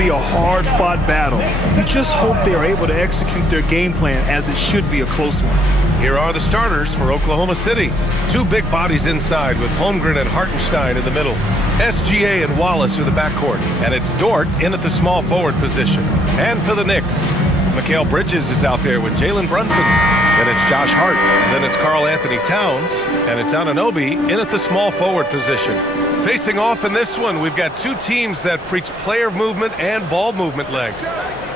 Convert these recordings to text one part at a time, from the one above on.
be a hard-fought battle. You just hope they are able to execute their game plan, as it should be a close one. Here are the starters for Oklahoma City. Two big bodies inside with Holmgren and Hartenstein in the middle. SGA and Wallace are the backcourt. And it's Dort in at the small forward position. And for the Knicks, Mikal Bridges is out there with Jalen Brunson. Then it's Josh Hart. Then it's Karl Anthony Towns. And it's Anunoby in at the small forward position. Facing off in this one, we've got two teams that preach player movement and ball movement legs.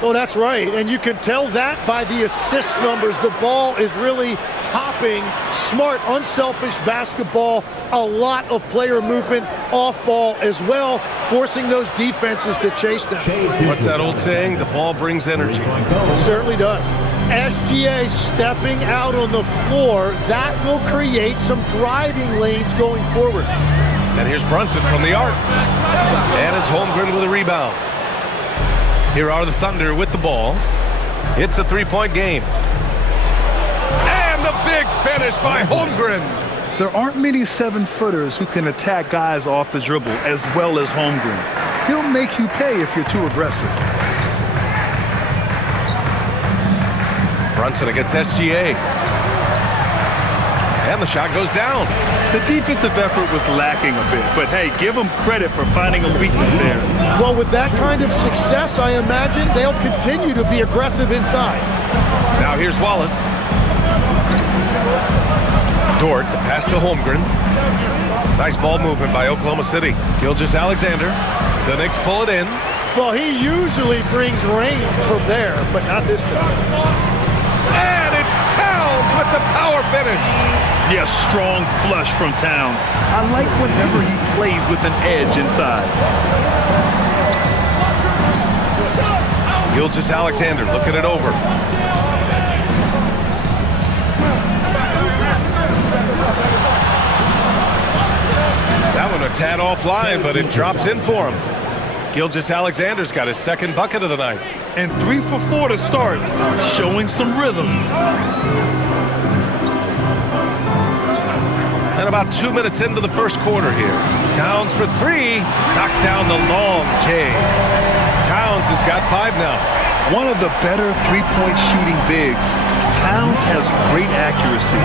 Oh, that's right. And you can tell that by the assist numbers. The ball is really hopping, smart, unselfish basketball. A lot of player movement off ball as well, forcing those defenses to chase them. What's that old saying? The ball brings energy. It certainly does. SGA stepping out on the floor. That will create some driving lanes going forward. And here's Brunson from the arc. And it's Holmgren with a rebound. Here are the Thunder with the ball. It's a three-point game. And the big finish by Holmgren. There aren't many 7-footers who can attack guys off the dribble as well as Holmgren. He'll make you pay if you're too aggressive. Brunson against SGA. And the shot goes down. The defensive effort was lacking a bit, but hey, give them credit for finding a weakness there. Well, with that kind of success, I imagine they'll continue to be aggressive inside. Now here's Wallace. Dort, the pass to Holmgren. Nice ball movement by Oklahoma City. Gilgeous-Alexander. The Knicks pull it in. Well, he usually brings range from there, but not this time. And it's Towns with the power finish. Yes, strong flush from Towns. I like whenever he plays with an edge inside. Gilgeous-Alexander looking it over. That one a tad offline, but it drops in for him. Gilgeous-Alexander's got his second bucket of the night. And 3 for 4 to start, showing some rhythm. And about 2 minutes into the first quarter here. Towns for 3, knocks down the long J. Towns has got 5 now. One of the better three-point shooting bigs. Towns has great accuracy.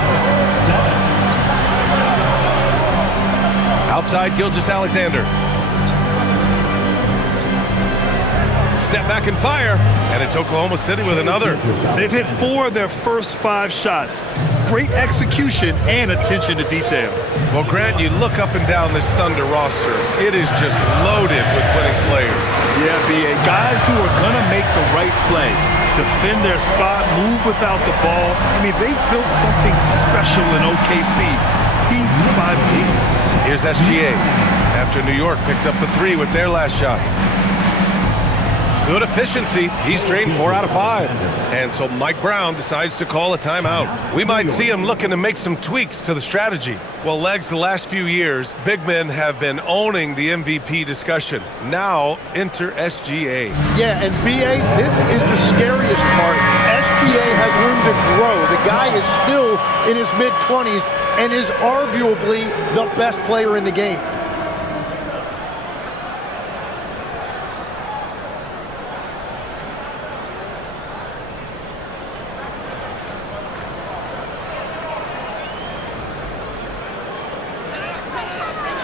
Outside Gilgeous-Alexander. Step back and fire, and it's Oklahoma City with another. They've hit 4 of their first 5 shots. Great execution and attention to detail. Well, Grant, you look up and down this Thunder roster. It is just loaded with winning players. Yeah, B.A. Guys who are going to make the right play, defend their spot, move without the ball. I mean, they've built something special in OKC, piece by piece. Here's SGA after New York picked up the 3 with their last shot. Good efficiency. He's drained 4 out of 5. And so Mike Brown decides to call a timeout. We might see him looking to make some tweaks to the strategy. Well, Legs, the last few years, big men have been owning the MVP discussion. Now, enter SGA. Yeah, and B.A., this is the scariest part. SGA has room to grow. The guy is still in his mid-20s and is arguably the best player in the game.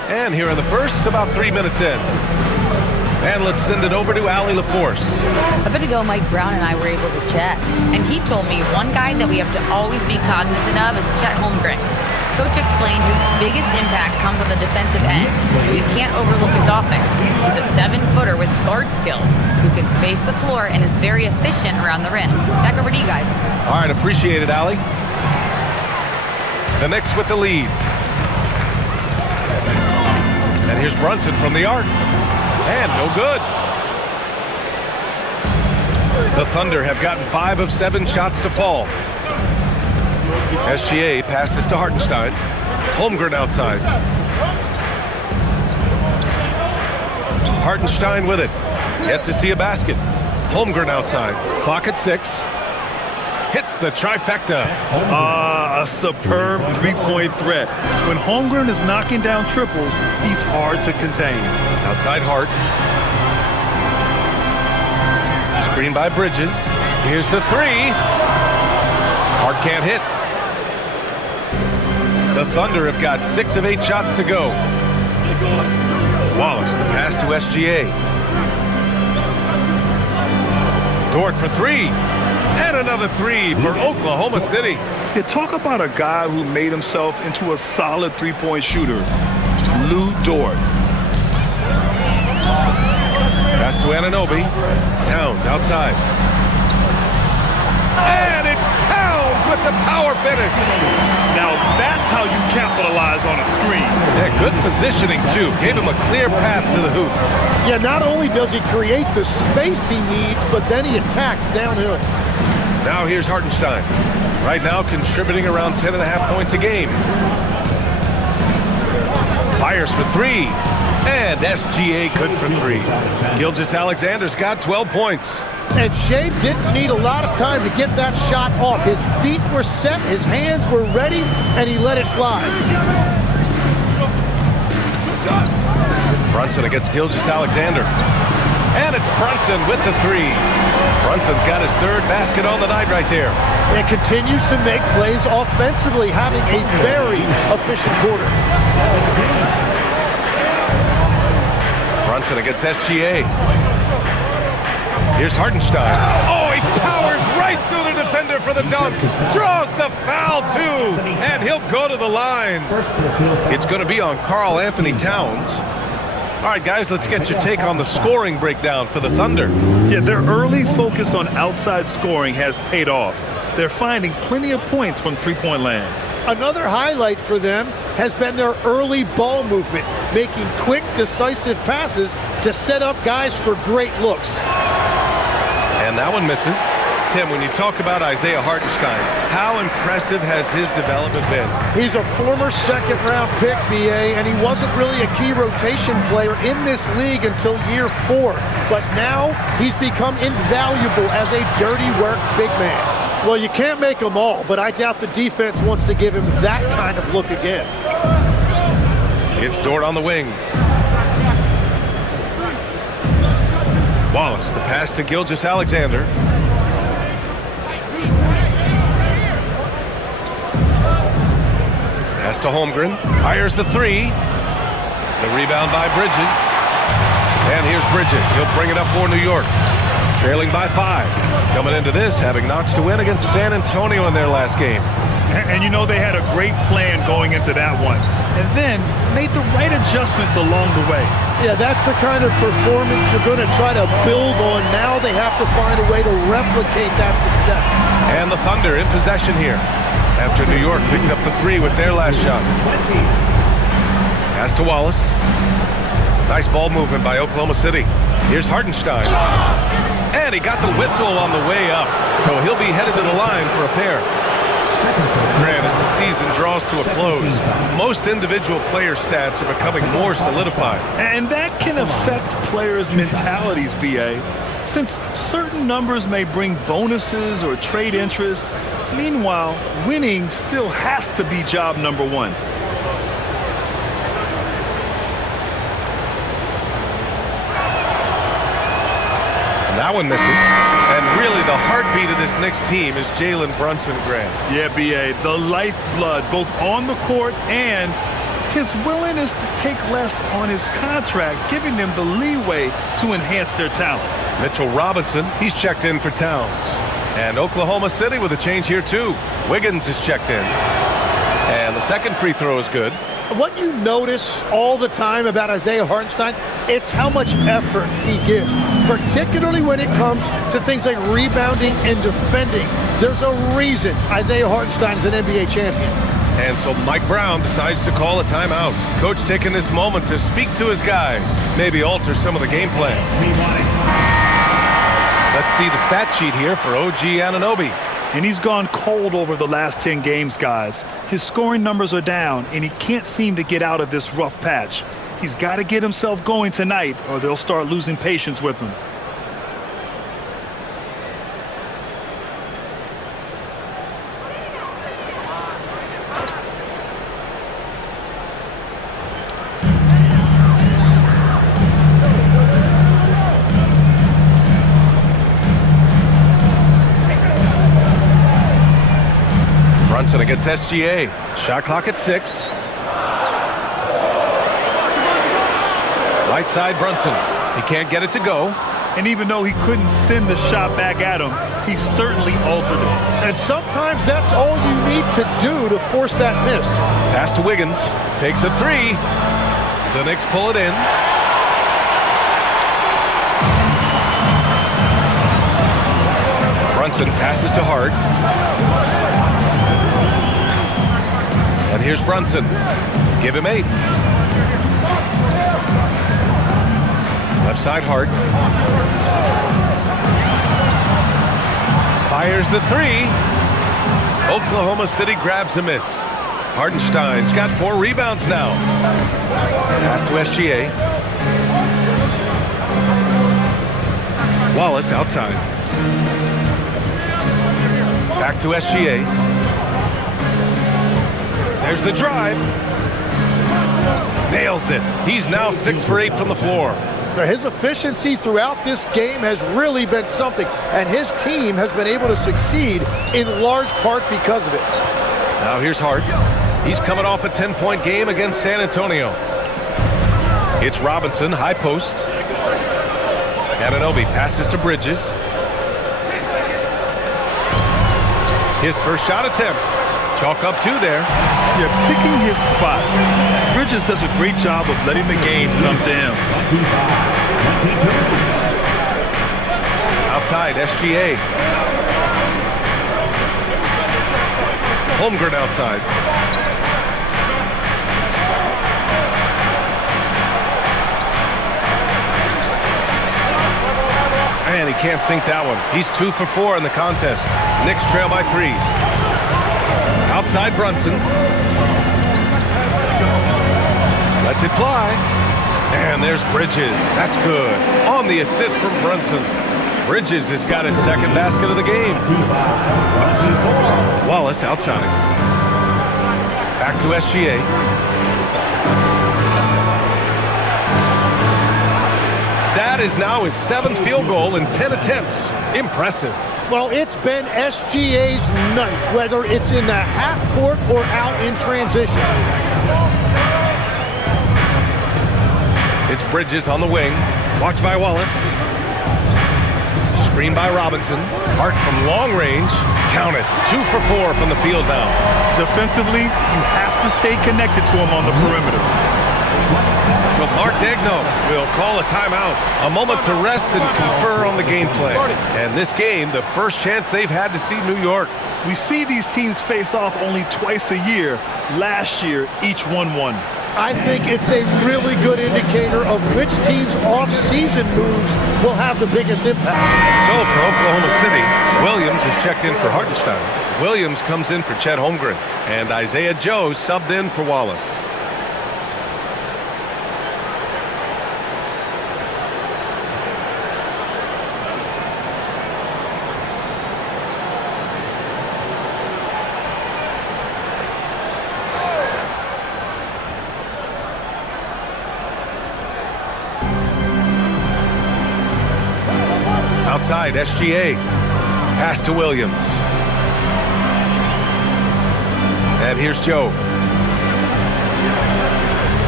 And here in the first, about 3 minutes in. And let's send it over to Allie LaForce. A bit ago, Mike Brown and I were able to chat, and he told me one guy that we have to always be cognizant of is Chet Holmgren. Coach explained his biggest impact comes on the defensive end. You can't overlook his offense. He's a 7-footer with guard skills who can space the floor and is very efficient around the rim. Back over to you guys. All right, appreciate it, Allie. The Knicks with the lead. And here's Brunson from the arc. And no good. The Thunder have gotten 5 of 7 shots to fall. SGA passes to Hartenstein. Holmgren outside. Hartenstein with it. Yet to see a basket. Holmgren outside. Clock at 6. Hits the trifecta. A superb three-point threat. When Holmgren is knocking down triples, he's hard to contain. Outside Hart. Screen by Bridges. Here's the three. Hart can't hit. The Thunder have got 6 of 8 shots to go. Wallace, the pass to SGA. Dort for three. And another three for Oklahoma City. Yeah, talk about a guy who made himself into a solid three-point shooter. Lou Dort. Pass to Anunoby. Towns outside. And it's Towns with the power finish. Now that's how you capitalize on a screen. Yeah, good positioning too. Gave him a clear path to the hoop. Yeah, not only does he create the space he needs, but then he attacks downhill. Now here's Hartenstein. Right now contributing around 10.5 points a game. Fires for three. And SGA good for three. Gilgeous-Alexander's got 12 points. And Shea didn't need a lot of time to get that shot off. His feet were set, his hands were ready, and he let it fly. Brunson against Gilgeous-Alexander. And it's Brunson with the three. Brunson's got his third basket on the night right there. And continues to make plays offensively, having a very efficient quarter. Brunson against SGA. Here's Hartenstein. Oh, he powers right through the defender for the dunk. Draws the foul, too. And he'll go to the line. It's going to be on Karl Anthony Towns. All right, guys, let's get your take on the scoring breakdown for the Thunder. Yeah, their early focus on outside scoring has paid off. They're finding plenty of points from three-point land. Another highlight for them has been their early ball movement, making quick, decisive passes to set up guys for great looks. And that one misses. Tim, when you talk about Isaiah Hartenstein, how impressive has his development been? He's a former second-round pick, BA, and he wasn't really a key rotation player in this league until year 4. But now he's become invaluable as a dirty work big man. Well, you can't make them all, but I doubt the defense wants to give him that kind of look again. It's Dort on the wing. Wallace, the pass to Gilgeous-Alexander. Pass to Holmgren. Fires the three. The rebound by Bridges. And here's Bridges. He'll bring it up for New York. Trailing by 5. Coming into this, having knocks to win against San Antonio in their last game. And you know they had a great plan going into that one. And then made the right adjustments along the way. Yeah, that's the kind of performance you're going to try to build on. Now they have to find a way to replicate that success. And the Thunder in possession here after New York picked up the three with their last shot. Pass to Wallace. Nice ball movement by Oklahoma City. Here's Hartenstein. And he got the whistle on the way up, so he'll be headed to the line for a pair. Grant, as the season draws to a close, most individual player stats are becoming more solidified. And that can affect players' mentalities, BA. Since certain numbers may bring bonuses or trade interest, meanwhile, winning still has to be job number one. That one misses. And really the heartbeat of this Knicks team is Jalen Brunson, Grant. Yeah, BA, the lifeblood, both on the court and his willingness to take less on his contract, giving them the leeway to enhance their talent. Mitchell Robinson, he's checked in for Towns. And Oklahoma City with a change here too. Wiggins is checked in. And the second free throw is good. What you notice all the time about Isaiah Hartenstein, it's how much effort he gives, particularly when it comes to things like rebounding and defending. There's a reason Isaiah Hartenstein is an NBA champion. And so Mike Brown decides to call a timeout. Coach taking this moment to speak to his guys, maybe alter some of the game plan. Let's see the stat sheet here for OG Anunoby. And he's gone cold over the last 10 games, guys. His scoring numbers are down, and he can't seem to get out of this rough patch. He's got to get himself going tonight, or they'll start losing patience with him. Brunson against SGA. Shot clock at 6. Right side, Brunson. He can't get it to go. And even though he couldn't send the shot back at him, he certainly altered it. And sometimes that's all you need to do to force that miss. Pass to Wiggins. Takes a 3. The Knicks pull it in. Brunson passes to Hart. And here's Brunson. Give him 8. Left side, Hart. Fires the 3. Oklahoma City grabs a miss. Hartenstein's got 4 rebounds now. Pass to SGA. Wallace outside. Back to SGA. There's the drive. Nails it. He's now 6 for 8 from the floor. His efficiency throughout this game has really been something, and his team has been able to succeed in large part because of it. Now here's Hart. He's coming off a 10-point game against San Antonio. It's Robinson, high post. Anunoby passes to Bridges. His first shot attempt. Chalk up 2 there. Yeah, picking his spots. Bridges does a great job of letting the game come to him. Outside, SGA. Holmgren outside. And he can't sink that one. He's 2 for 4 in the contest. Knicks trail by 3. Outside Brunson. Lets it fly. And there's Bridges. That's good. On the assist from Brunson. Bridges has got his second basket of the game. Wallace outside. Back to SGA. That is now his 7th field goal in 10 attempts. Impressive. Well, it's been SGA's night, whether it's in the half court or out in transition. It's Bridges on the wing. Watched by Wallace. Screen by Robinson. Hart from long range. Count it. 2 for 4 from the field now. Defensively, you have to stay connected to him on the perimeter. So Mark Daigneault will call a timeout. A moment to rest and confer on the game plan. And this game, the first chance they've had to see New York. We see these teams face off only twice a year. Last year, each won. I think it's a really good indicator of which team's off-season moves will have the biggest impact. So for Oklahoma City, Williams is checked in for Hartenstein. Williams comes in for Chet Holmgren. And Isaiah Joe subbed in for Wallace. Outside, SGA. Pass to Williams. And here's Joe.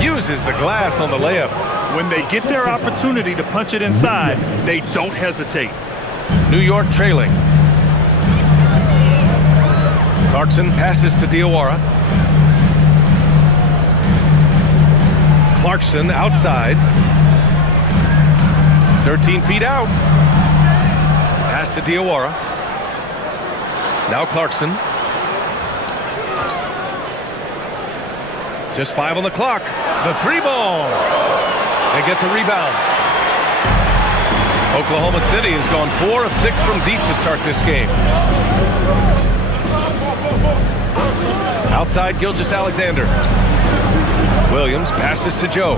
Uses the glass on the layup. When they get their opportunity to punch it inside, they don't hesitate. New York trailing. Clarkson passes to Diawara. Clarkson outside. 13 feet out. Pass to Diawara. Now Clarkson. Just 5 on the clock. The 3 ball. They get the rebound. Oklahoma City has gone 4 of 6 from deep to start this game. Outside Gilgeous-Alexander. Williams passes to Joe.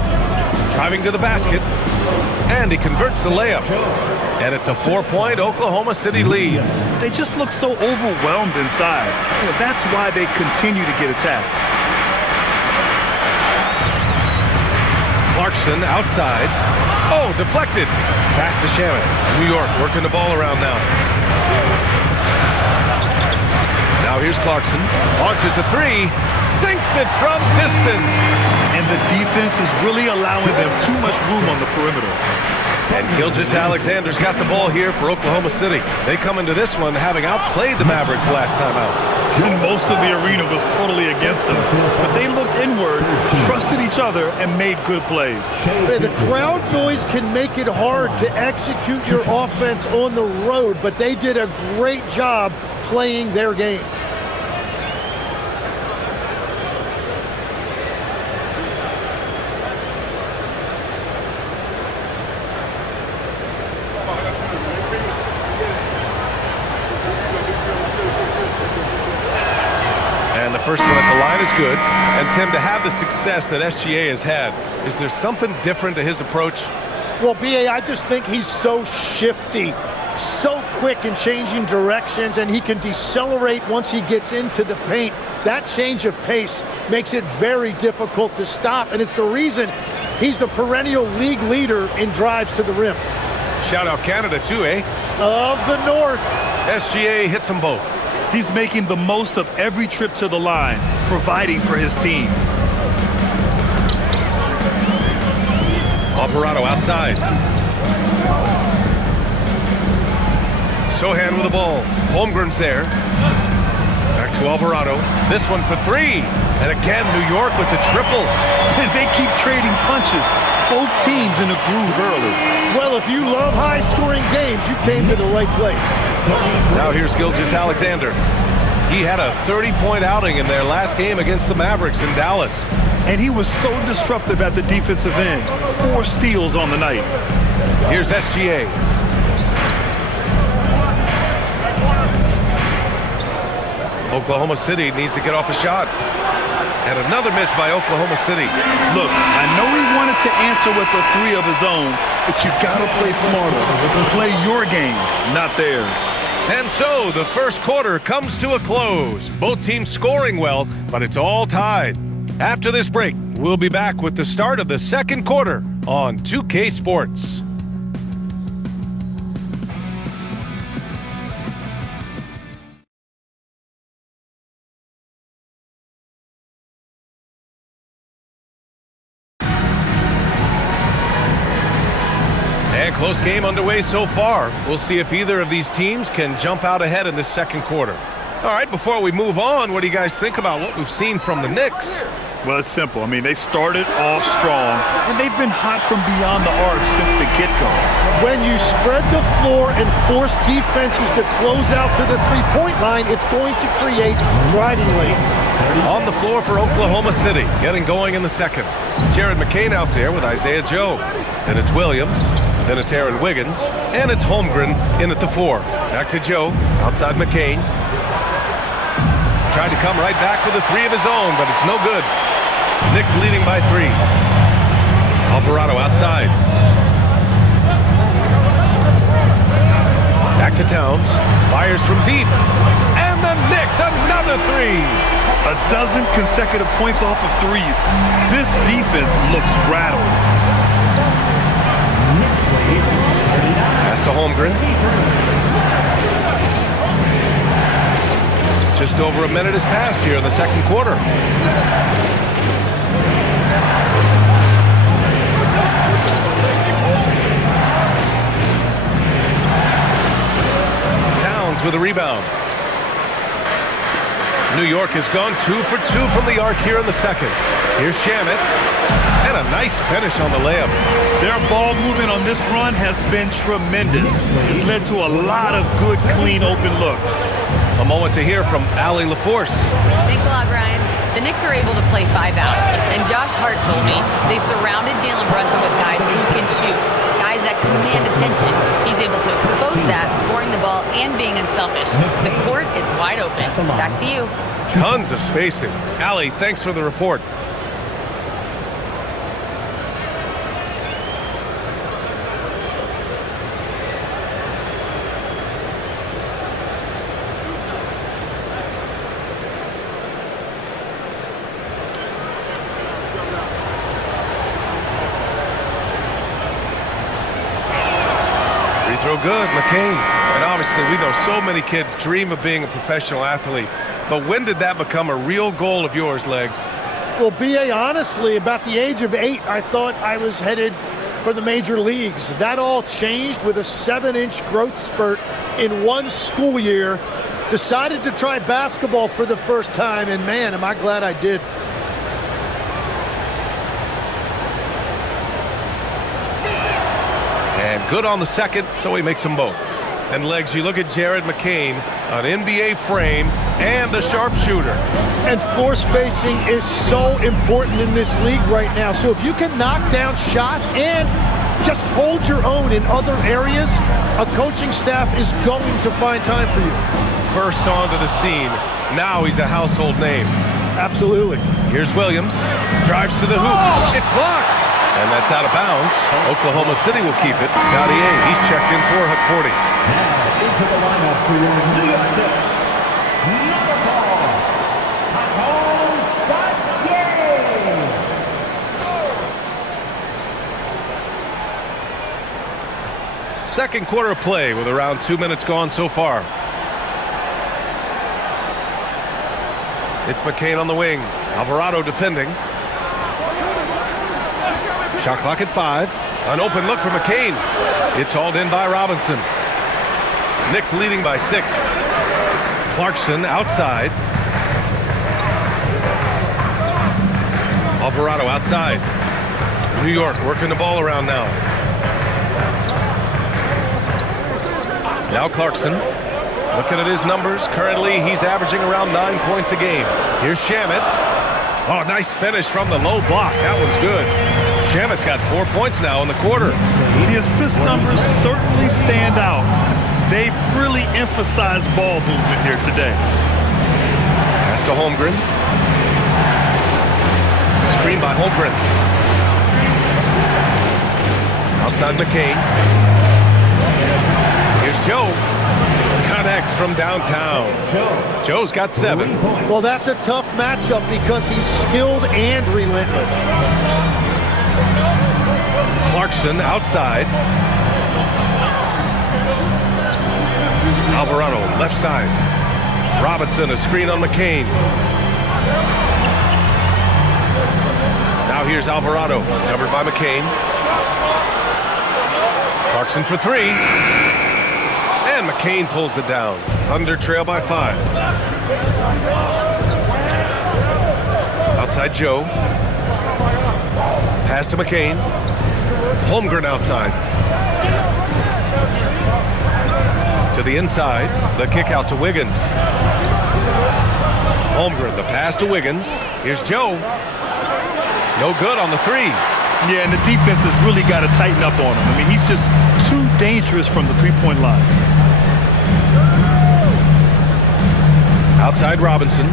Driving to the basket. And he converts the layup. And it's a 4-point Oklahoma City lead. They just look so overwhelmed inside. That's why they continue to get attacked. Clarkson outside. Oh, deflected. Pass to Shannon. New York working the ball around now. Now here's Clarkson launches a three, sinks it from distance. And the defense is really allowing them too much room on the perimeter. And Gilgeous-Alexander's got the ball here for Oklahoma City. They come into this one having outplayed the Mavericks last time out. And most of the arena was totally against them. But they looked inward, trusted each other, and made good plays. The crowd noise can make it hard to execute your offense on the road, but they did a great job playing their game. And the first one at the line is good. And Tim, to have the success that SGA has had, is there something different to his approach? Well, B.A., I just think he's so shifty, so quick in changing directions, and he can decelerate once he gets into the paint. That change of pace makes it very difficult to stop, and it's the reason he's the perennial league leader in drives to the rim. Shout out Canada too, eh? Of the North. SGA hits them both. He's making the most of every trip to the line, providing for his team. Alvarado outside. Sohan with the ball. Holmgren's there. Back to Alvarado. This one for three. And again, New York with the triple. They keep trading punches. Both teams in a groove early. Well, if you love high-scoring games, you came to the right place. Now here's Gilgeous-Alexander. He had a 30-point outing in their last game against the Mavericks in Dallas. And he was so disruptive at the defensive end. 4 steals on the night. Here's SGA. Oklahoma City needs to get off a shot. And another miss by Oklahoma City. Look, I know he wanted to answer with a 3 of his own, but you gotta play smarter. Play your game, not theirs. And so the first quarter comes to a close. Both teams scoring well, but it's all tied. After this break, we'll be back with the start of the second quarter on 2K Sports. And close game underway so far. We'll see if either of these teams can jump out ahead in this second quarter. All right, before we move on, what do you guys think about what we've seen from the Knicks? Well, it's simple. I mean, they started off strong, and they've been hot from beyond the arc since the get-go. When you spread the floor and force defenses to close out to the three-point line, it's going to create driving lanes. On the floor for Oklahoma City, getting going in the second. Jared McCain out there with Isaiah Joe. Then it's Williams. Then it's Aaron Wiggins. And it's Holmgren in at the 4. Back to Joe, outside McCain. Tried to come right back with a 3 of his own, but it's no good. Knicks leading by 3. Alvarado outside. Back to Towns. Fires from deep. And the Knicks, another 3. A dozen consecutive points off of 3s. This defense looks rattled. Pass to Holmgren. Just over a minute has passed here in the second quarter. Towns with a rebound. New York has gone 2 for 2 from the arc here in the second. Here's Shamet. And a nice finish on the layup. Their ball movement on this run has been tremendous. It's led to a lot of good, clean, open looks. A moment to hear from Allie LaForce. Thanks a lot, Brian. The Knicks are able to play 5 out. And Josh Hart told me they surrounded Jalen Brunson with guys who can shoot, guys that command attention. He's able to expose that, scoring the ball and being unselfish. The court is wide open. Back to you. Tons of spacing. Allie, thanks for the report. Throw good, McCain. And obviously we know so many kids dream of being a professional athlete. But when did that become a real goal of yours, Legs? Well, B.A., honestly, about the age of 8, I thought I was headed for the major leagues. That all changed with a 7-inch growth spurt in one school year. Decided to try basketball for the first time, and man, am I glad I did. And good on the second, so he makes them both. And Legs, you look at Jared McCain, an NBA frame and a sharpshooter. And floor spacing is so important in this league right now. So if you can knock down shots and just hold your own in other areas, a coaching staff is going to find time for you. First onto the scene. Now he's a household name. Absolutely. Here's Williams. Drives to the hoop. It's blocked. And that's out of bounds. Oklahoma City will keep it. Gaudier, he's checked in for Courtney. Now into the lineup for your New York Knicks, number 4, Second quarter of play with around 2 minutes gone so far. It's McCain on the wing. Alvarado defending. Shot clock at 5. An open look for McCain. It's hauled in by Robinson. Knicks leading by 6. Clarkson outside. Alvarado outside. New York working the ball around now. Now Clarkson. Looking at his numbers. Currently, he's averaging around 9 points a game. Here's Shamet. Oh, nice finish from the low block. That one's good. Shamet's got 4 points now in the quarter. The assist numbers certainly stand out. They've really emphasized ball movement here today. Pass to Holmgren. Screen by Holmgren. Outside McCain. Here's Joe. Connects from downtown. Joe's got 7. Well, that's a tough matchup because he's skilled and relentless. Clarkson outside. Alvarado left side. Robinson a screen on McCain. Now here's Alvarado covered by McCain. Clarkson for 3. And McCain pulls it down. Thunder trail by 5. Outside Joe. Pass to McCain. Holmgren outside. To the inside. The kick out to Wiggins. Holmgren, the pass to Wiggins. Here's Joe. No good on the 3. Yeah, and the defense has really got to tighten up on him. I mean, he's just too dangerous from the three-point line. Outside Robinson.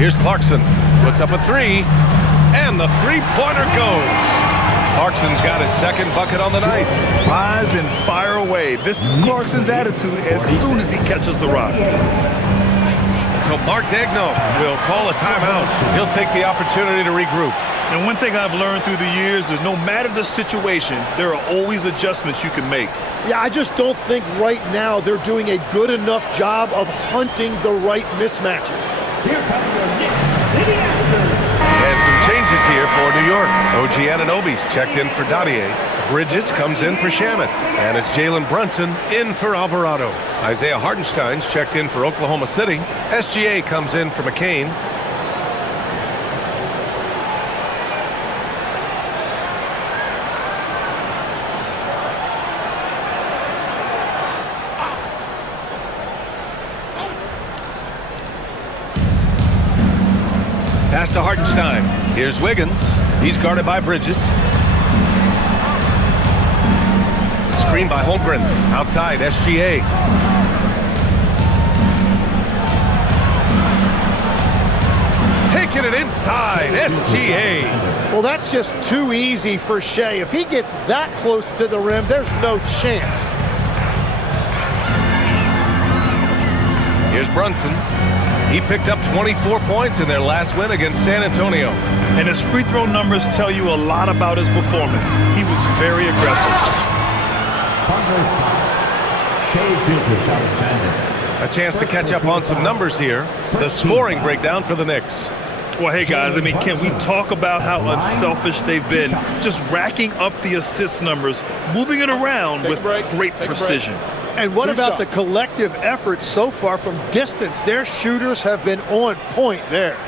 Here's Clarkson. Puts up a 3. And the three-pointer goes. Clarkson's got his second bucket on the night. Rise and fire away. This is Clarkson's attitude as soon as he catches the rock. So Mark Daigneault will call a timeout. He'll take the opportunity to regroup. And one thing I've learned through the years is no matter the situation, there are always adjustments you can make. Yeah, I just don't think right now they're doing a good enough job of hunting the right mismatches. Here comes your Knicks, the answer. And some changes here for New York. OG Anunoby's checked in for Gaudier. Bridges comes in for Shamet. And it's Jalen Brunson in for Alvarado. Isaiah Hartenstein's checked in for Oklahoma City. SGA comes in for McCain. Pass to Hartenstein. Here's Wiggins. He's guarded by Bridges. Screen by Holmgren. Outside, SGA. Taking it inside, SGA. Well, that's just too easy for Shea. If he gets that close to the rim, there's no chance. Here's Brunson. He picked up 24 points in their last win against San Antonio. And his free throw numbers tell you a lot about his performance. He was very aggressive. Thunder 5, Shea Gilgeous-Alexander. A chance to catch up on some numbers here. The scoring breakdown for the Knicks. Well, hey, guys, I mean, can we talk about how unselfish they've been? Just racking up the assist numbers, moving it around with great precision. And what about the collective effort so far from distance? Their shooters have been on point there.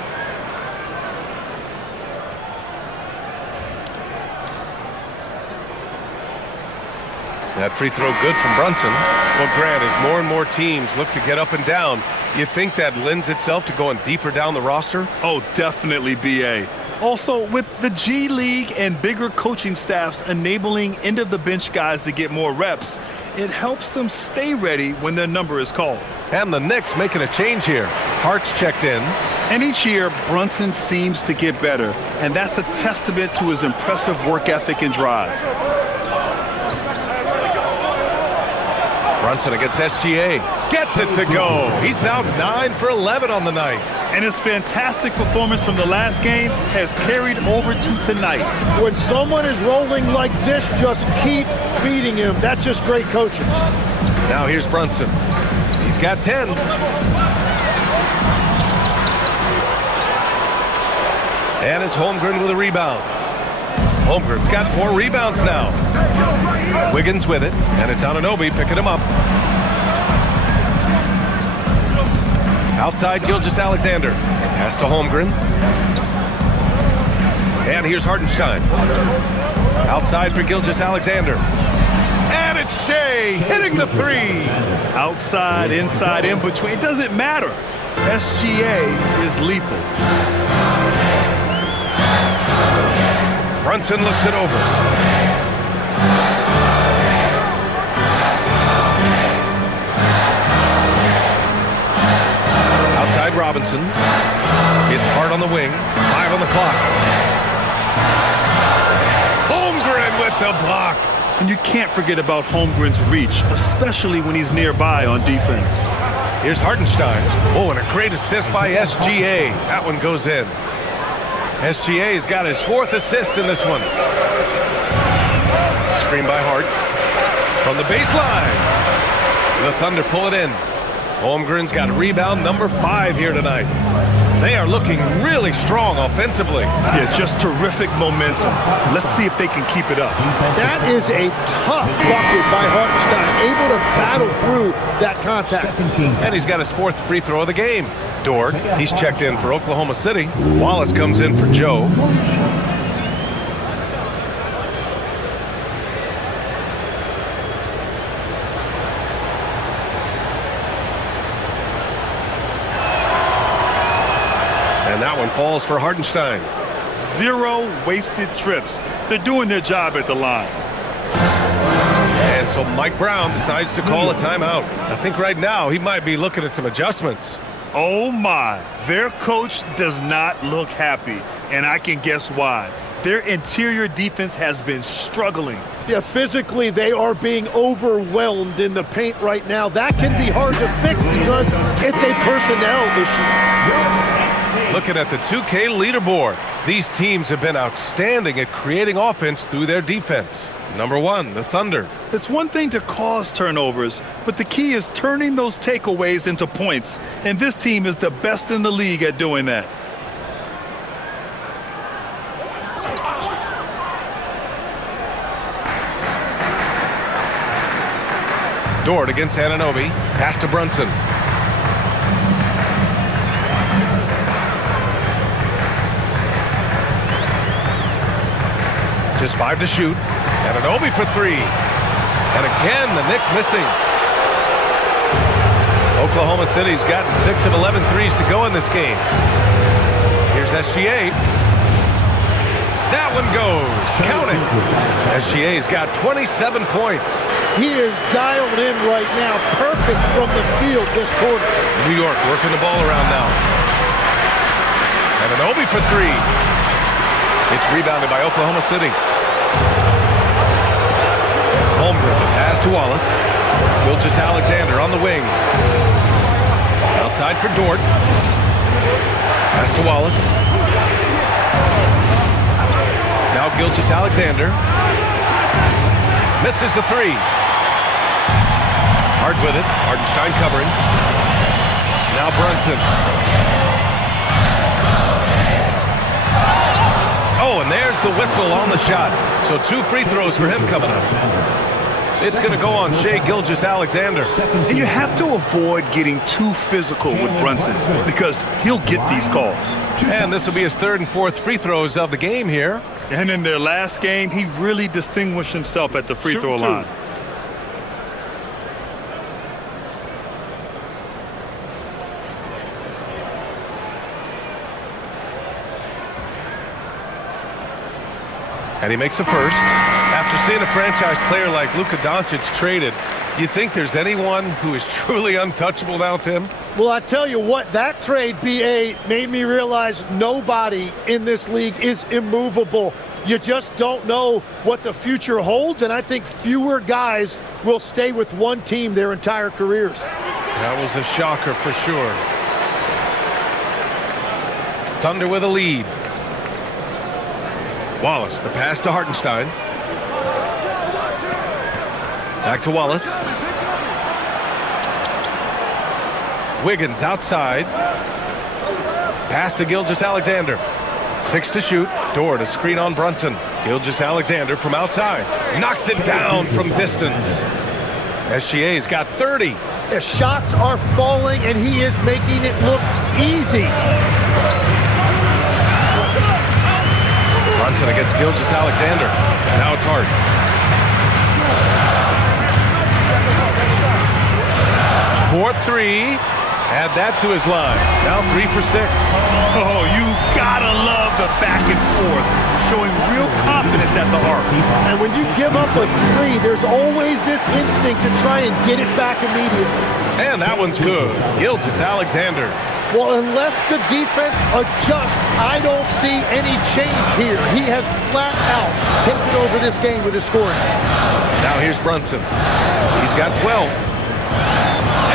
That free throw good from Brunson. Well, Grant, as more and more teams look to get up and down, you think that lends itself to going deeper down the roster? Oh, definitely, B.A. Also, with the G League and bigger coaching staffs enabling end-of-the-bench guys to get more reps, it helps them stay ready when their number is called. And the Knicks making a change here. Hart's checked in. And each year, Brunson seems to get better, and that's a testament to his impressive work ethic and drive. Brunson against SGA. Gets it to go. He's now 9 for 11 on the night. And his fantastic performance from the last game has carried over to tonight. When someone is rolling like this, just keep feeding him. That's just great coaching. Now here's Brunson. He's got 10. And it's Holmgren with a rebound. Holmgren's got 4 rebounds now. Wiggins with it, and it's Anunoby picking him up. Outside, Gilgeous-Alexander. Pass to Holmgren. And here's Hartenstein. Outside for Gilgeous-Alexander. And it's Shea hitting the 3. Outside, inside, in between. It doesn't matter. SGA is lethal. Brunson looks it over. Outside Robinson. It's Hart on the wing. 5 on the clock. Holmgren with the block. And you can't forget about Holmgren's reach, especially when he's nearby on defense. Here's Hartenstein. Oh, and a great assist by SGA. That one goes in. SGA's got his 4th assist in this one. Screen by Hart. From the baseline. The Thunder pull it in. Holmgren's got rebound number 5 here tonight. They are looking really strong offensively. Yeah, just terrific momentum. Let's see if they can keep it up. That is a tough bucket by Hartenstein, able to battle through that contact. And he's got his 4th free throw of the game. Dort, he's checked in for Oklahoma City. Wallace comes in for Joe. And that one falls for Hartenstein. 0 wasted trips. They're doing their job at the line. And so Mike Brown decides to call a timeout. I think right now he might be looking at some adjustments. Oh my, their coach does not look happy, and I can guess why. Their interior defense has been struggling. Yeah, physically they are being overwhelmed in the paint right now. That can be hard to fix because it's a personnel issue. Looking at the 2K leaderboard, these teams have been outstanding at creating offense through their defense. Number 1, the Thunder. It's one thing to cause turnovers, but the key is turning those takeaways into points, and this team is the best in the league at doing that. Dort against Anunoby. Pass to Brunson. Just 5 to shoot. Anunoby for 3. And again, the Knicks missing. Oklahoma City's gotten 6 of 11 threes to go in this game. Here's SGA. That one goes. Count it. SGA's got 27 points. He is dialed in right now. Perfect from the field this quarter. New York working the ball around now. Anunoby for 3. It's rebounded by Oklahoma City. Holmgren, the pass to Wallace. Gilgeous-Alexander on the wing. Outside for Dort. Pass to Wallace. Now Gilgeous-Alexander. Misses the 3. Hart with it. Hartenstein covering. Now Brunson. Oh, and there's the whistle on the shot. So 2 free throws for him coming up. It's going to go on Shai Gilgeous-Alexander. And you have to avoid getting too physical with Brunson because he'll get these calls. And this will be his 3rd and 4th free throws of the game here. And in their last game, he really distinguished himself at the free throw line. And he makes a first. After seeing a franchise player like Luka Doncic traded, you think there's anyone who is truly untouchable now, Tim? Well, I tell you what, that trade, BA, made me realize nobody in this league is immovable. You just don't know what the future holds, and I think fewer guys will stay with one team their entire careers. That was a shocker for sure. Thunder with a lead. Wallace, the pass to Hartenstein. Back to Wallace. Wiggins outside. Pass to Gilgeous-Alexander. 6 to shoot. Dort, a screen on Brunson. Gilgeous-Alexander from outside. Knocks it down from distance. SGA's got 30. The shots are falling, and he is making it look easy. Brunson against Gilgeous-Alexander. Now it's Hart. For 3. Add that to his line. Now 3 for 6. Oh, you gotta love the back and forth, showing real confidence at the arc. And when you give up a 3, there's always this instinct to try and get it back immediately. And that one's good. Gilgeous-Alexander. Well, unless the defense adjusts, I don't see any change here. He has flat out taken over this game with his scoring. Now here's Brunson. He's got 12.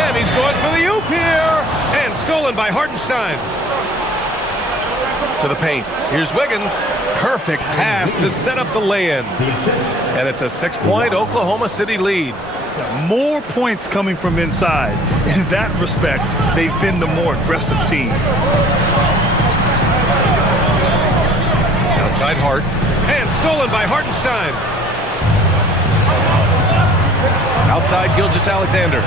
And he's going for the oop here. And stolen by Hartenstein. To the paint. Here's Wiggins. Perfect pass to set up the lay-in. And it's a 6-point Oklahoma City lead. More points coming from inside. In that respect, they've been the more aggressive team. Outside Hart. And stolen by Hartenstein. Outside Gilgeous-Alexander.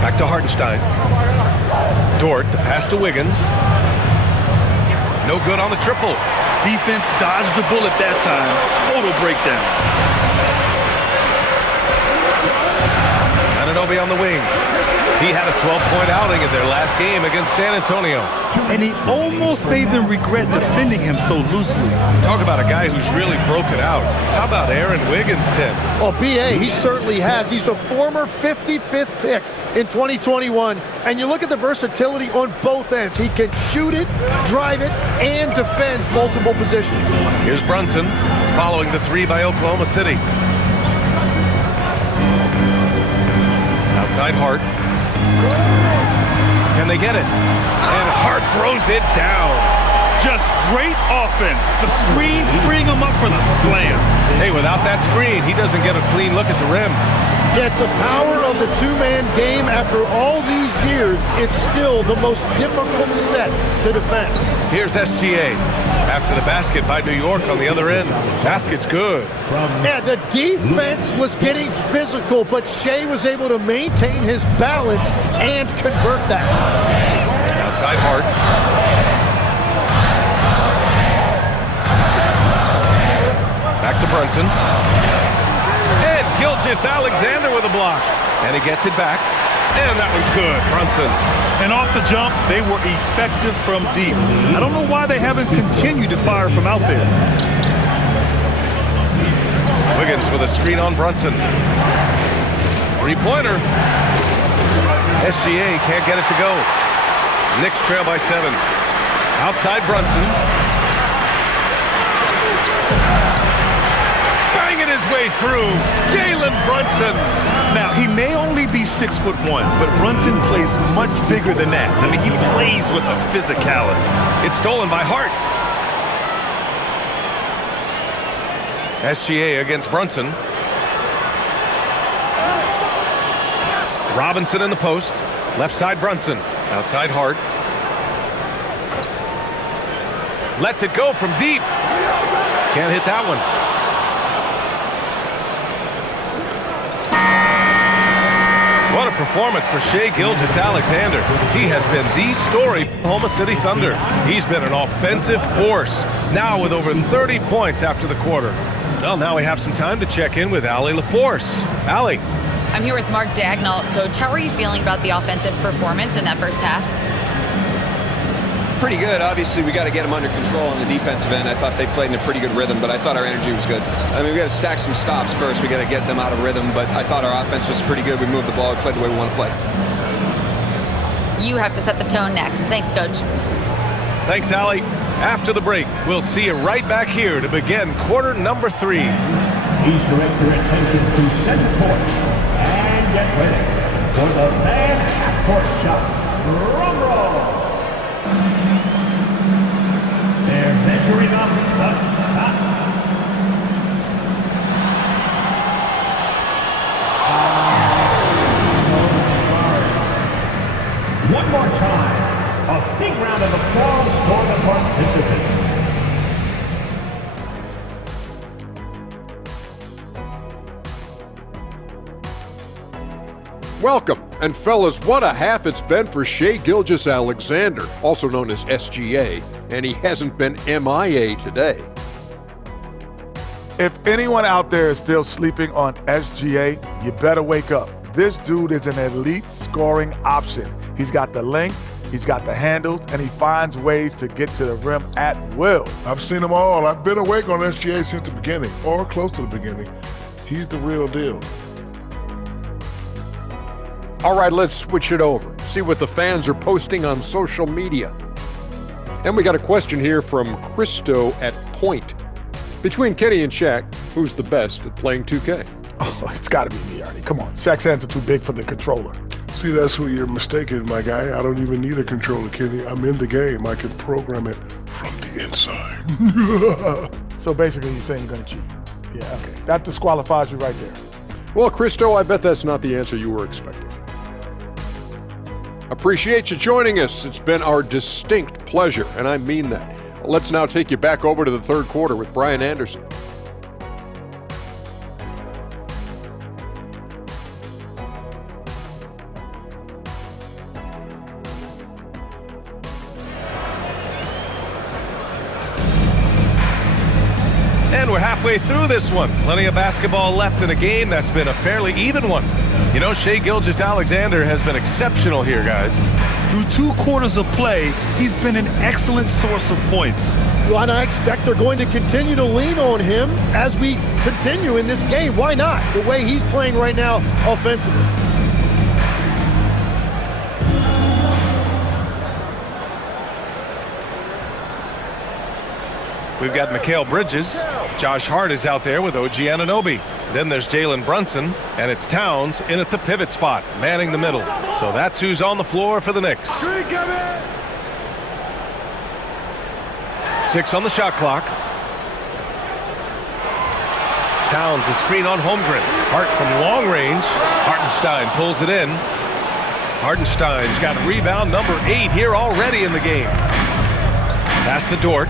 Back to Hartenstein. Dort, the pass to Wiggins. No good on the triple. Defense dodged the bullet that time. Total breakdown. Anunoby on the wing. He had a 12-point outing in their last game against San Antonio. And he almost made them regret defending him so loosely. Talk about a guy who's really broken out. How about Aaron Wiggins, Tim? Well, BA, he certainly has. He's the former 55th pick in 2021. And you look at the versatility on both ends. He can shoot it, drive it, and defends multiple positions. Here's Brunson following the 3 by Oklahoma City. Outside Hart. Can they get it? And Hart throws it down. Just great offense. The screen freeing him up for the slam. Hey, without that screen, he doesn't get a clean look at the rim. Yeah, it's the power of the two-man game. After all these years, it's still the most difficult set to defend. Here's SGA. After the basket by New York on the other end. Basket's good. Yeah, the defense was getting physical, but Shai was able to maintain his balance and convert that. Outside Hart. Back to Brunson. And Gilgeous-Alexander with a block. And he gets it back. And that one's good. Brunson. And off the jump, they were effective from deep. I don't know why they haven't continued to fire from out there. Wiggins with a screen on Brunson. Three-pointer. SGA can't get it to go. Knicks trail by 7. Outside Brunson. Banging his way through. Jalen Brunson. Now, he may only be 6'1", but Brunson plays much bigger than that. I mean, he plays with a physicality. It's stolen by Hart. SGA against Brunson. Robinson in the post. Left side Brunson. Outside Hart. Lets it go from deep. Can't hit that one. What a performance for Shai Gilgeous-Alexander. He has been the story of Oklahoma City Thunder. He's been an offensive force, now with over 30 points after the quarter. Well, now we have some time to check in with Allie LaForce. Allie. I'm here with Mark Dagnall. Coach, how are you feeling about the offensive performance in that first half? Pretty good. Obviously, we got to get them under control on the defensive end. I thought they played in a pretty good rhythm, but I thought our energy was good. I mean, we got to stack some stops first. We got to get them out of rhythm, but I thought our offense was pretty good. We moved the ball. We played the way we want to play. You have to set the tone next. Thanks, Coach. Thanks, Allie. After the break, we'll see you right back here to begin quarter number 3. Please direct your attention to center court and get ready for the fan half-court shot. Drum roll. They're measuring up the shot. So sorry. One more time. A big round of applause for the participants. Welcome, and fellas, what a half it's been for Shai Gilgeous-Alexander, also known as SGA, and he hasn't been MIA today. If anyone out there is still sleeping on SGA, you better wake up. This dude is an elite scoring option. He's got the length, he's got the handles, and he finds ways to get to the rim at will. I've seen them all. I've been awake on SGA since the beginning, or close to the beginning. He's the real deal. All right, let's switch it over. See what the fans are posting on social media. And we got a question here from Christo at Point. Between Kenny and Shaq, who's the best at playing 2K? Oh, it's got to be me, Arnie. Come on. Shaq's hands are too big for the controller. See, that's who you're mistaken, my guy. I don't even need a controller, Kenny. I'm in the game. I can program it from the inside. So basically, you're saying you're going to cheat. Yeah, okay. That disqualifies you right there. Well, Christo, I bet that's not the answer you were expecting. Appreciate you joining us. It's been our distinct pleasure, and I mean that. Let's now take you back over to the third quarter with Brian Anderson. And we're halfway through this one. Plenty of basketball left in a game that's been a fairly even one. You know, Shai Gilgeous-Alexander has been exceptional here, guys. Through 2 quarters of play, he's been an excellent source of points. Well, and I expect they're going to continue to lean on him as we continue in this game. Why not? The way he's playing right now offensively. We've got Mikal Bridges. Josh Hart is out there with OG Anunoby. Then there's Jalen Brunson, and it's Towns in at the pivot spot, manning the middle. So that's who's on the floor for the Knicks. 6 on the shot clock. Towns, a screen on Holmgren. Hart from long range. Hartenstein pulls it in. Hartenstein's got rebound number 8 here already in the game. Pass to Dort.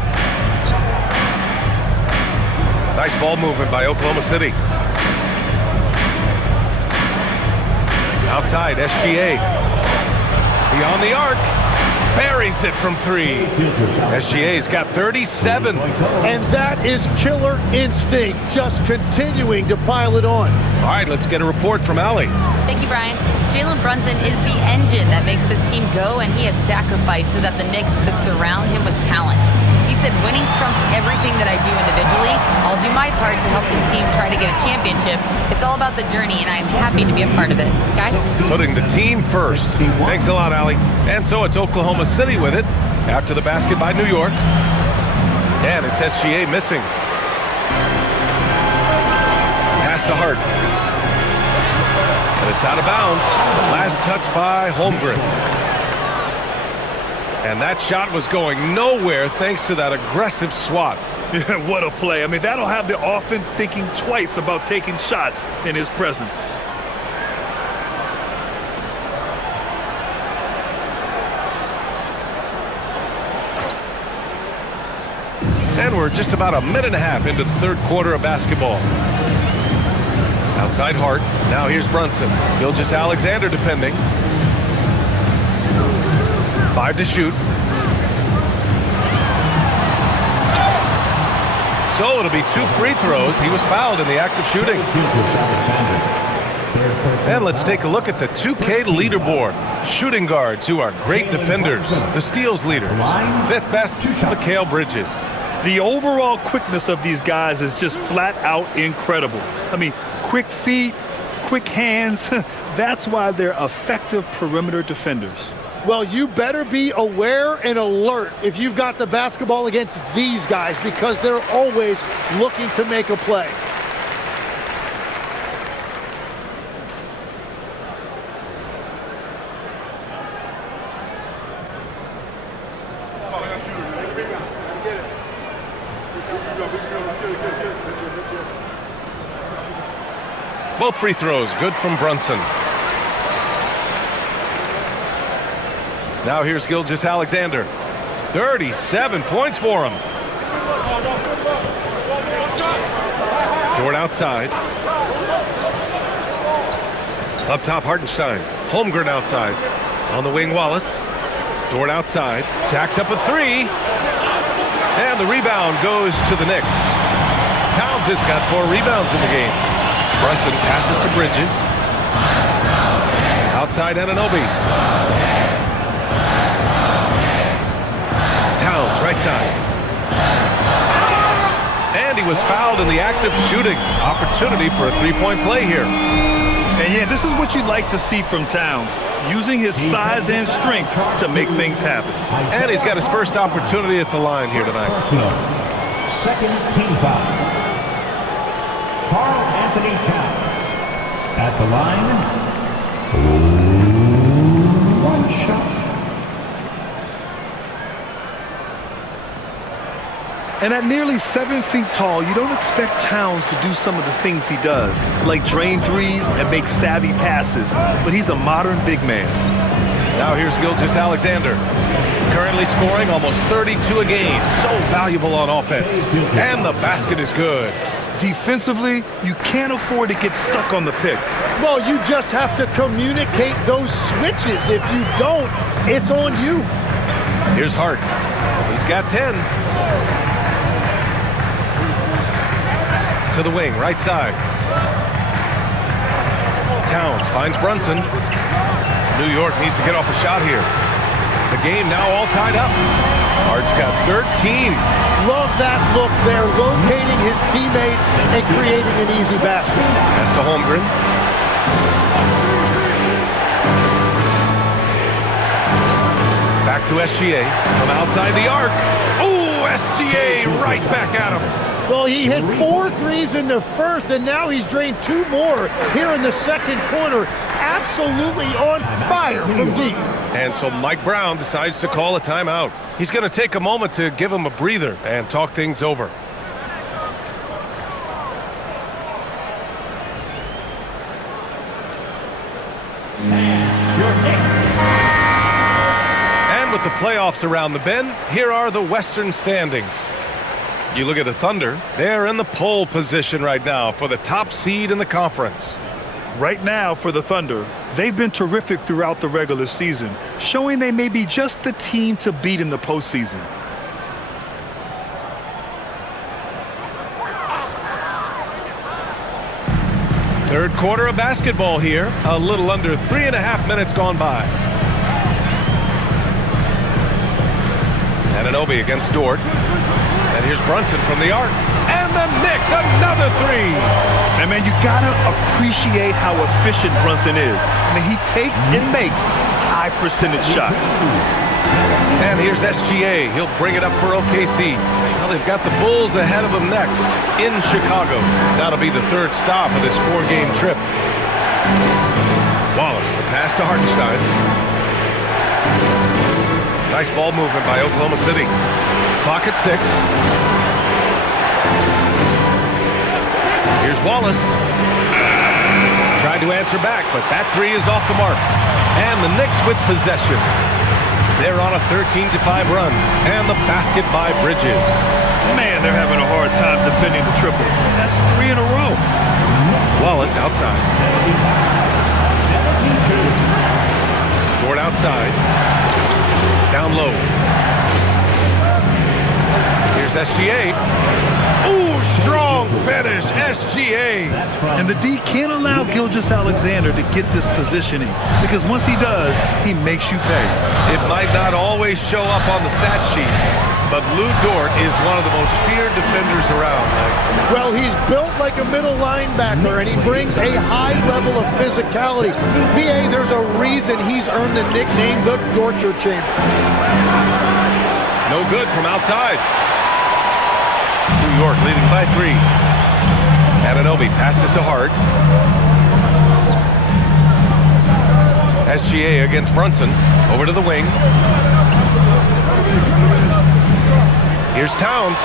Nice ball movement by Oklahoma City. Outside, SGA. Beyond the arc. Buries it from 3. SGA's got 37. And that is killer instinct, just continuing to pile it on. All right, let's get a report from Allie. Thank you, Brian. Jalen Brunson is the engine that makes this team go, and he has sacrificed so that the Knicks could surround him with talent. He said, winning trumps everything that I do individually. I'll do my part to help this team try to get a championship. It's all about the journey, and I'm happy to be a part of it. Guys? Putting the team first. Thanks a lot, Allie. And so it's Oklahoma City with it after the basket by New York. And it's SGA missing. Pass to Hart. And it's out of bounds. Last touch by Holmgren. And that shot was going nowhere thanks to that aggressive swat. Yeah, what a play. I mean, that'll have the offense thinking twice about taking shots in his presence. And we're just about a minute and a half into the third quarter of basketball. Outside Hart. Now here's Brunson. Gilgeous-Alexander defending. 5 to shoot. So it'll be 2 free throws. He was fouled in the act of shooting. And let's take a look at the 2K leaderboard. Shooting guards who are great defenders. The steals leaders. 5th best, Mikal Bridges. The overall quickness of these guys is just flat out incredible. I mean, quick feet, quick hands. That's why they're effective perimeter defenders. Well, you better be aware and alert if you've got the basketball against these guys, because they're always looking to make a play. Both free throws good from Brunson. Now here's Gilgeous-Alexander. 37 points for him. Dort outside. Up top, Hartenstein. Holmgren outside. On the wing, Wallace. Dort outside. Jacks up a 3. And the rebound goes to the Knicks. Towns has got 4 rebounds in the game. Brunson passes to Bridges. Outside Anunoby. Towns, right side. And he was fouled in the act of shooting. Opportunity for a 3-point play here. And yeah, this is what you'd like to see from Towns, using his size and strength to make things happen. And he's got his first opportunity at the line here tonight. Second team foul. Karl Anthony Towns at the line. 1 shot. And at nearly 7 feet tall, you don't expect Towns to do some of the things he does, like drain threes and make savvy passes, but he's a modern big man. Now here's Gilgeous-Alexander. Currently scoring almost 32 a game. So valuable on offense. And the basket is good. Defensively, you can't afford to get stuck on the pick. Well, you just have to communicate those switches. If you don't, it's on you. Here's Hart. He's got 10. To the wing, right side. Towns finds Brunson. New York needs to get off a shot here. The game now all tied up. Hart's got 13. Love that look there, locating his teammate and creating an easy basket. Pass to Holmgren. Back to SGA from outside the arc. Oh, SGA right back at him. Well, he hit 4 threes in the first, and now he's drained 2 more here in the second quarter. Absolutely on fire from deep. And so Mike Brown decides to call a timeout. He's going to take a moment to give him a breather and talk things over. And with the playoffs around the bend, here are the Western standings. You look at the Thunder, they're in the pole position right now for the top seed in the conference. Right now for the Thunder, they've been terrific throughout the regular season, showing they may be just the team to beat in the postseason. Third quarter of basketball here, a little under 3.5 minutes gone by. Anunoby against Dort. And here's Brunson from the arc. And the Knicks, another 3. And man, you gotta appreciate how efficient Brunson is. I mean, he takes and makes high percentage shots. And here's SGA. He'll bring it up for OKC. Well, they've got the Bulls ahead of them next in Chicago. That'll be the 3rd stop of this 4-game trip. Wallace, the pass to Hartenstein. Nice ball movement by Oklahoma City. Clock at 6. Here's Wallace. Tried to answer back, but that 3 is off the mark. And the Knicks with possession. They're on a 13-5 run, and the basket by Bridges. Man, they're having a hard time defending the triple. That's 3 in a row. Wallace outside. Dort outside. Down low. Here's SGA. Ooh, strong finish, SGA. And the D can't allow Gilgeous-Alexander to get this positioning, because once he does, he makes you pay. It might not always show up on the stat sheet, but Lou Dort is one of the most feared defenders around. Well, he's built like a middle linebacker, and he brings a high level of physicality. BA, there's a reason he's earned the nickname the Torture Chamber. No good from outside. New York leading by 3. Anunoby passes to Hart. SGA against Brunson. Over to the wing. Here's Towns.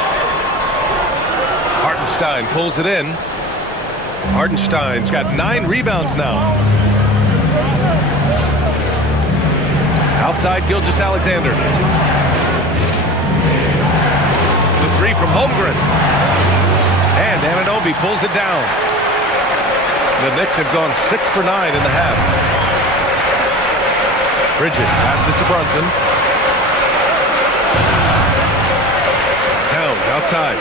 Hartenstein pulls it in. Hartenstein's got 9 rebounds now. Outside Gilgeous-Alexander. The 3 from Holmgren. And Anunoby pulls it down. The Knicks have gone 6 for 9 in the half. Bridges passes to Brunson. Towns outside.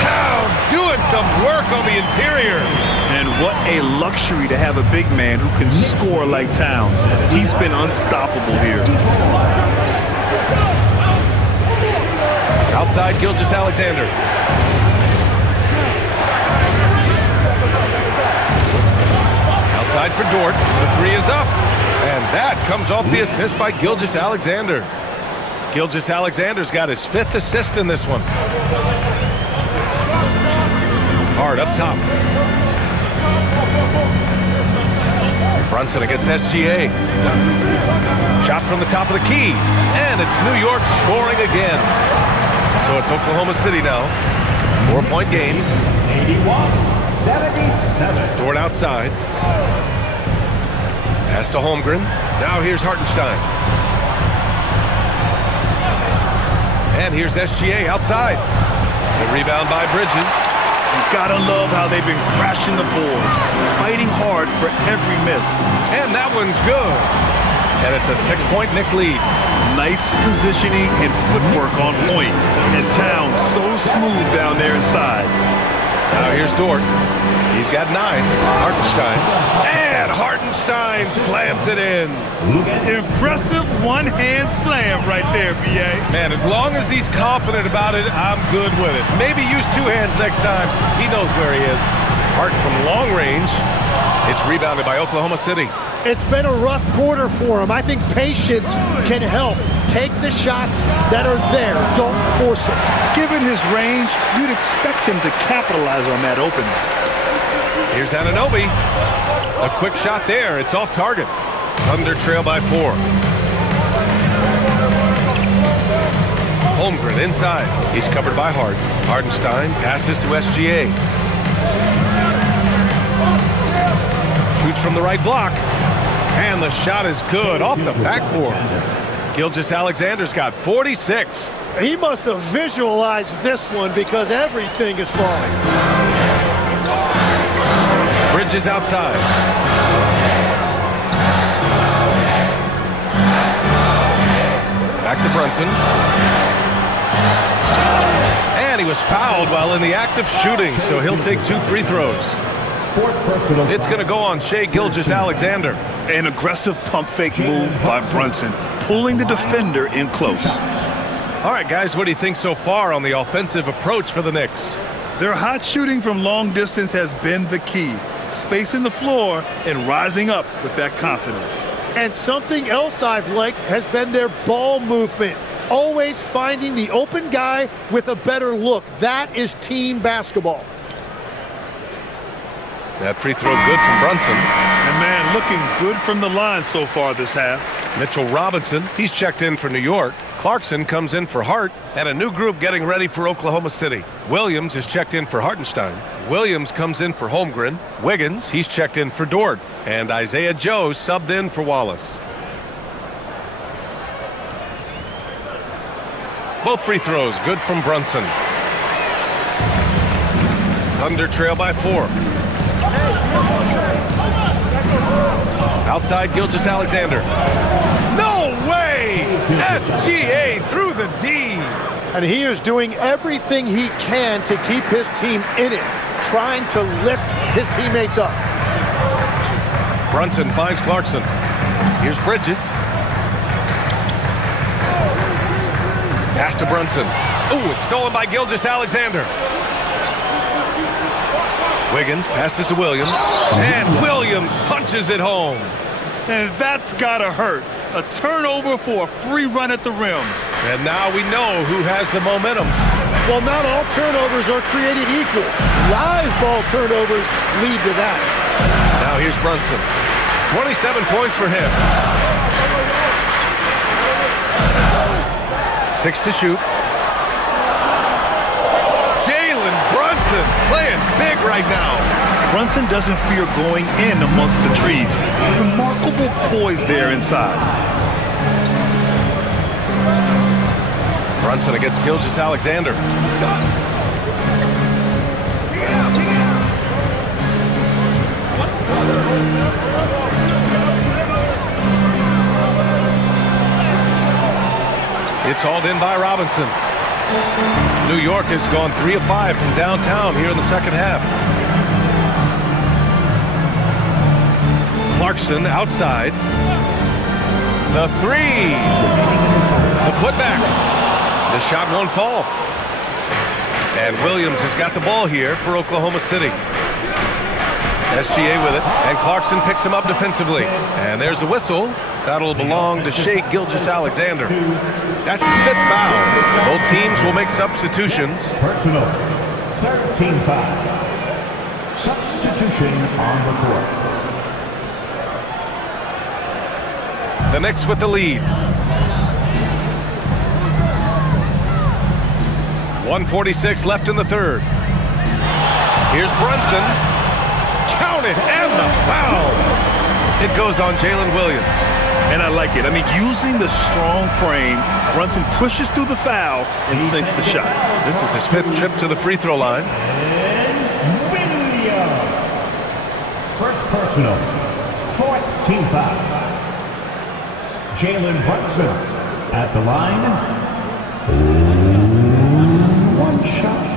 Towns doing some work on the interior. And what a luxury to have a big man who can score like Towns. He's been unstoppable here. Outside Gilgeous-Alexander. Outside for Dort. The 3 is up. And that comes off the assist by Gilgeous-Alexander. Gilgeous-Alexander's got his 5th assist in this one. Hard up top. Brunson against SGA. Shot from the top of the key. And it's New York scoring again. So it's Oklahoma City now. 4-point game. 81-77. Dort outside. Pass to Holmgren. Now here's Hartenstein. And here's SGA outside. The rebound by Bridges. You gotta love how they've been crashing the boards, fighting hard for every miss. And that one's good. And it's a 6-point Knick lead. Nice positioning and footwork on point. And Towns so smooth down there inside. Now here's Dort. He's got 9. Hartenstein. And Hartenstein slams it in. Impressive one-hand slam right there, B.A. Man, as long as he's confident about it, I'm good with it. Maybe use 2 hands next time. He knows where he is. Hart from long range. It's rebounded by Oklahoma City. It's been a rough quarter for him. I think patience can help. Take the shots that are there. Don't force it. Given his range, you'd expect him to capitalize on that opening. Here's Anunoby. A quick shot there. It's off target. Thunder trail by 4. Holmgren inside. He's covered by Hart. Hartenstein passes to SGA. Shoots from the right block. And the shot is good off the backboard. Gilgeous-Alexander's got 46. He must have visualized this one because everything is falling. Bridges outside. Back to Brunson. And he was fouled while in the act of shooting, so he'll take 2 free throws. It's going to go on Shai Gilgeous-Alexander. An aggressive pump fake move by Brunson, pulling the defender in close. All right, guys, what do you think so far on the offensive approach for the Knicks? Their hot shooting from long distance has been the key. Spacing the floor and rising up with that confidence. And something else I've liked has been their ball movement. Always finding the open guy with a better look. That is team basketball. That free throw good from Brunson. And man, looking good from the line so far this half. Mitchell Robinson, he's checked in for New York. Clarkson comes in for Hart, and a new group getting ready for Oklahoma City. Williams is checked in for Hartenstein. Williams comes in for Holmgren. Wiggins, he's checked in for Dort. And Isaiah Joe subbed in for Wallace. Both free throws good from Brunson. Thunder trail by 4. Outside Gilgeous-Alexander. No way! SGA through the D. And he is doing everything he can to keep his team in it, trying to lift his teammates up. Brunson finds Clarkson. Here's Bridges. Pass to Brunson. Ooh, it's stolen by Gilgeous-Alexander. Wiggins passes to Williams. And Williams punches it home. And that's gotta hurt. A turnover for a free run at the rim. And now we know who has the momentum. Well, not all turnovers are created equal. Live ball turnovers lead to that. Now here's Brunson. 27 points for him. 6 to shoot. Jalen Brunson playing big right now. Brunson doesn't fear going in amongst the trees. Remarkable poise there inside. Brunson against Gilgeous-Alexander. It's hauled in by Robinson. New York has gone 3 of 5 from downtown here in the second half. Clarkson outside. The 3. The putback. The shot won't fall. And Williams has got the ball here for Oklahoma City. SGA with it, and Clarkson picks him up defensively. And there's a whistle. That'll belong to Shai Gilgeous-Alexander. That's his 5th foul. Both teams will make substitutions. Personal, 13-5. Substitution on the court. The Knicks with the lead. 1:46 left in the third. Here's Brunson. Count it, and the foul. It goes on Jalen Williams. And I like it. I mean, using the strong frame, Brunson pushes through the foul and sinks the shot. This is his 5th trip to the free throw line. And Williams. First personal, 4th team foul. Jalen Brunson at the line. 1 shot.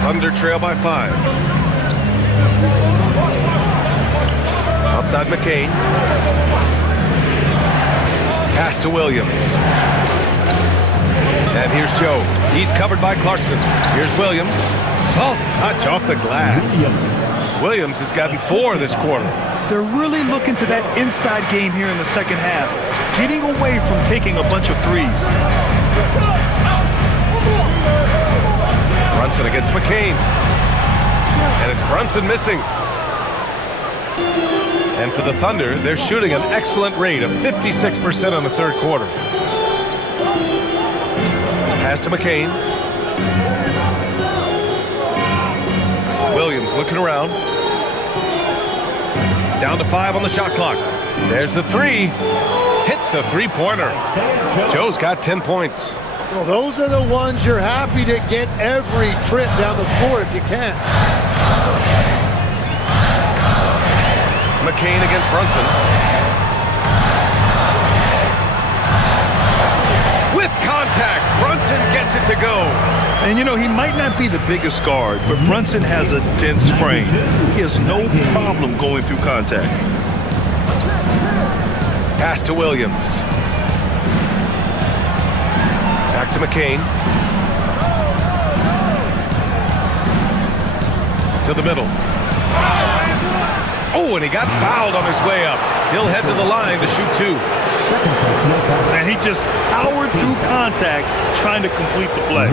Thunder trail by 5. Outside McCain. Pass to Williams. And here's Joe. He's covered by Clarkson. Here's Williams. Soft touch off the glass. Williams has gotten 4 this quarter. They're really looking to that inside game here in the second half, getting away from taking a bunch of threes. Brunson against McCain. And it's Brunson missing. And for the Thunder, they're shooting an excellent rate of 56% in the third quarter. Pass to McCain. Williams looking around. Down to 5 on the shot clock. There's the 3. Hits a 3-pointer. Joe's got 10 points. Well, those are the ones you're happy to get every trip down the floor if you can. McCain against Brunson. With contact, Brunson gets it to go. And you know, he might not be the biggest guard, but Brunson has a dense frame. He has no problem going through contact. Pass to Williams. Back to McCain. To the middle. Oh, and he got fouled on his way up. He'll head to the line to shoot 2. And he just powered through contact trying to complete the play.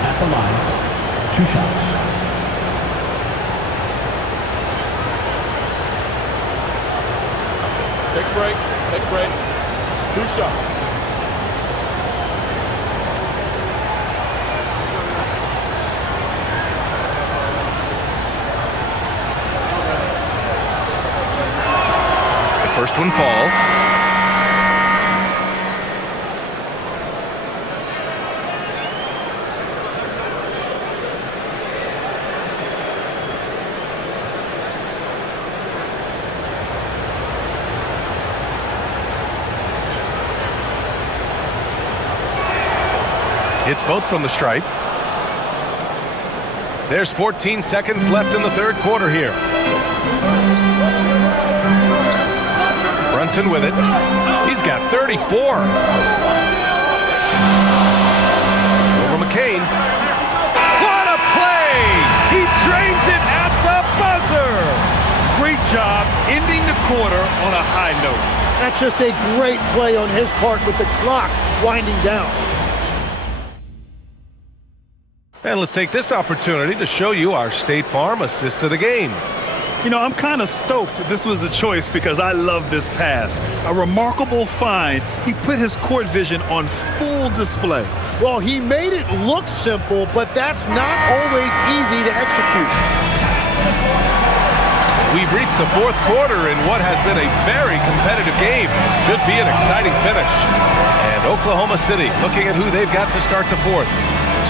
At the line, 2 shots. Take a break. Take a break. 2 shots. The first one falls. Hits both from the stripe. There's 14 seconds left in the third quarter here. Brunson with it. He's got 34. Over McCain. What a play! He drains it at the buzzer! Great job ending the quarter on a high note. That's just a great play on his part with the clock winding down. And let's take this opportunity to show you our State Farm assist of the game. You know, I'm kind of stoked this was a choice because I love this pass. A remarkable find. He put his court vision on full display. Well, he made it look simple, but that's not always easy to execute. We've reached the fourth quarter in what has been a very competitive game. Should be an exciting finish. And Oklahoma City looking at who they've got to start the fourth.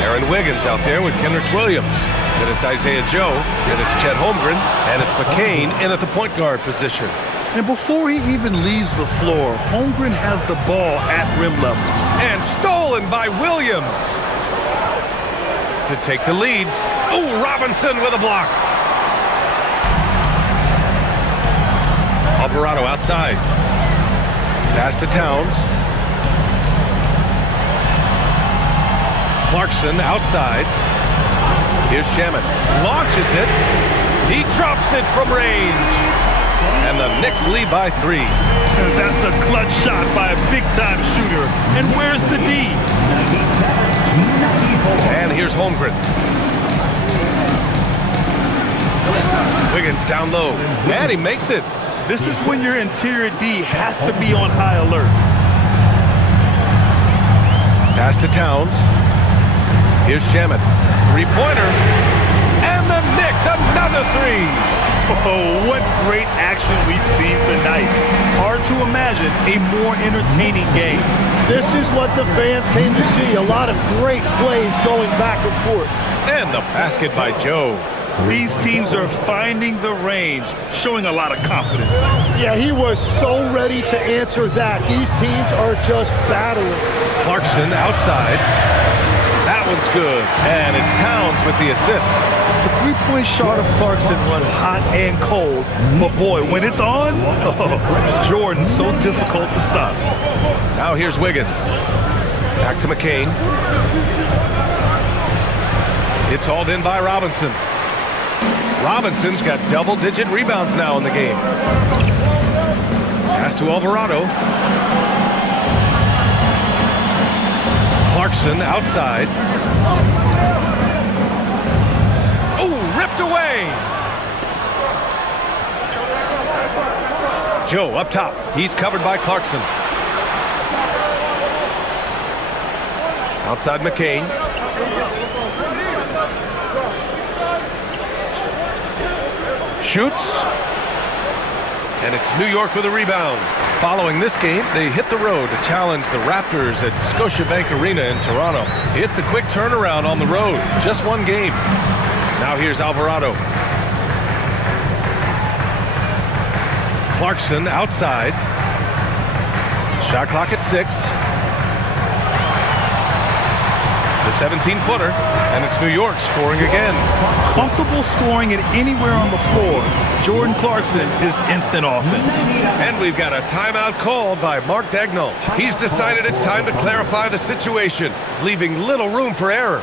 Aaron Wiggins out there with Kenrich Williams. Then it's Isaiah Joe, then it's Chet Holmgren, and it's McCain in at the point guard position. And before he even leaves the floor, Holmgren has the ball at rim level. And stolen by Williams. To take the lead. Oh, Robinson with a block. Alvarado outside. Pass to Towns. Clarkson outside. Here's Shaman. Launches it. He drops it from range. And the Knicks lead by 3. That's a clutch shot by a big-time shooter. And where's the D? And here's Holmgren. Wiggins down low. And he makes it. This is when your interior D has to be on high alert. Pass to Towns. Here's Shaman. Three-pointer. And the Knicks, another 3. Oh, what great action we've seen tonight. Hard to imagine a more entertaining game. This is what the fans came to see. A lot of great plays going back and forth. And the basket by Joe. These teams are finding the range, showing a lot of confidence. Yeah, he was so ready to answer that. These teams are just battling. Clarkson outside. That one's good. And it's Towns with the assist. The three-point shot of Clarkson runs hot and cold. But boy, when it's on, Jordan's so difficult to stop. Now here's Wiggins. Back to McCain. It's hauled in by Robinson. Robinson's got double-digit rebounds now in the game. Pass to Alvarado. Clarkson outside. Oh, ripped away. Joe up top. He's covered by Clarkson. Outside McCain. Shoots. And it's New York with a rebound. Following this game, they hit the road to challenge the Raptors at Scotiabank Arena in Toronto. It's a quick turnaround on the road. Just one game. Now here's Alvarado. Clarkson outside. Shot clock at 6. The 17-footer, and it's New York scoring again. Comfortable scoring it anywhere on the floor. Jordan Clarkson is instant offense. And we've got a timeout called by Mark Daigneault. He's decided it's time to clarify the situation, leaving little room for error.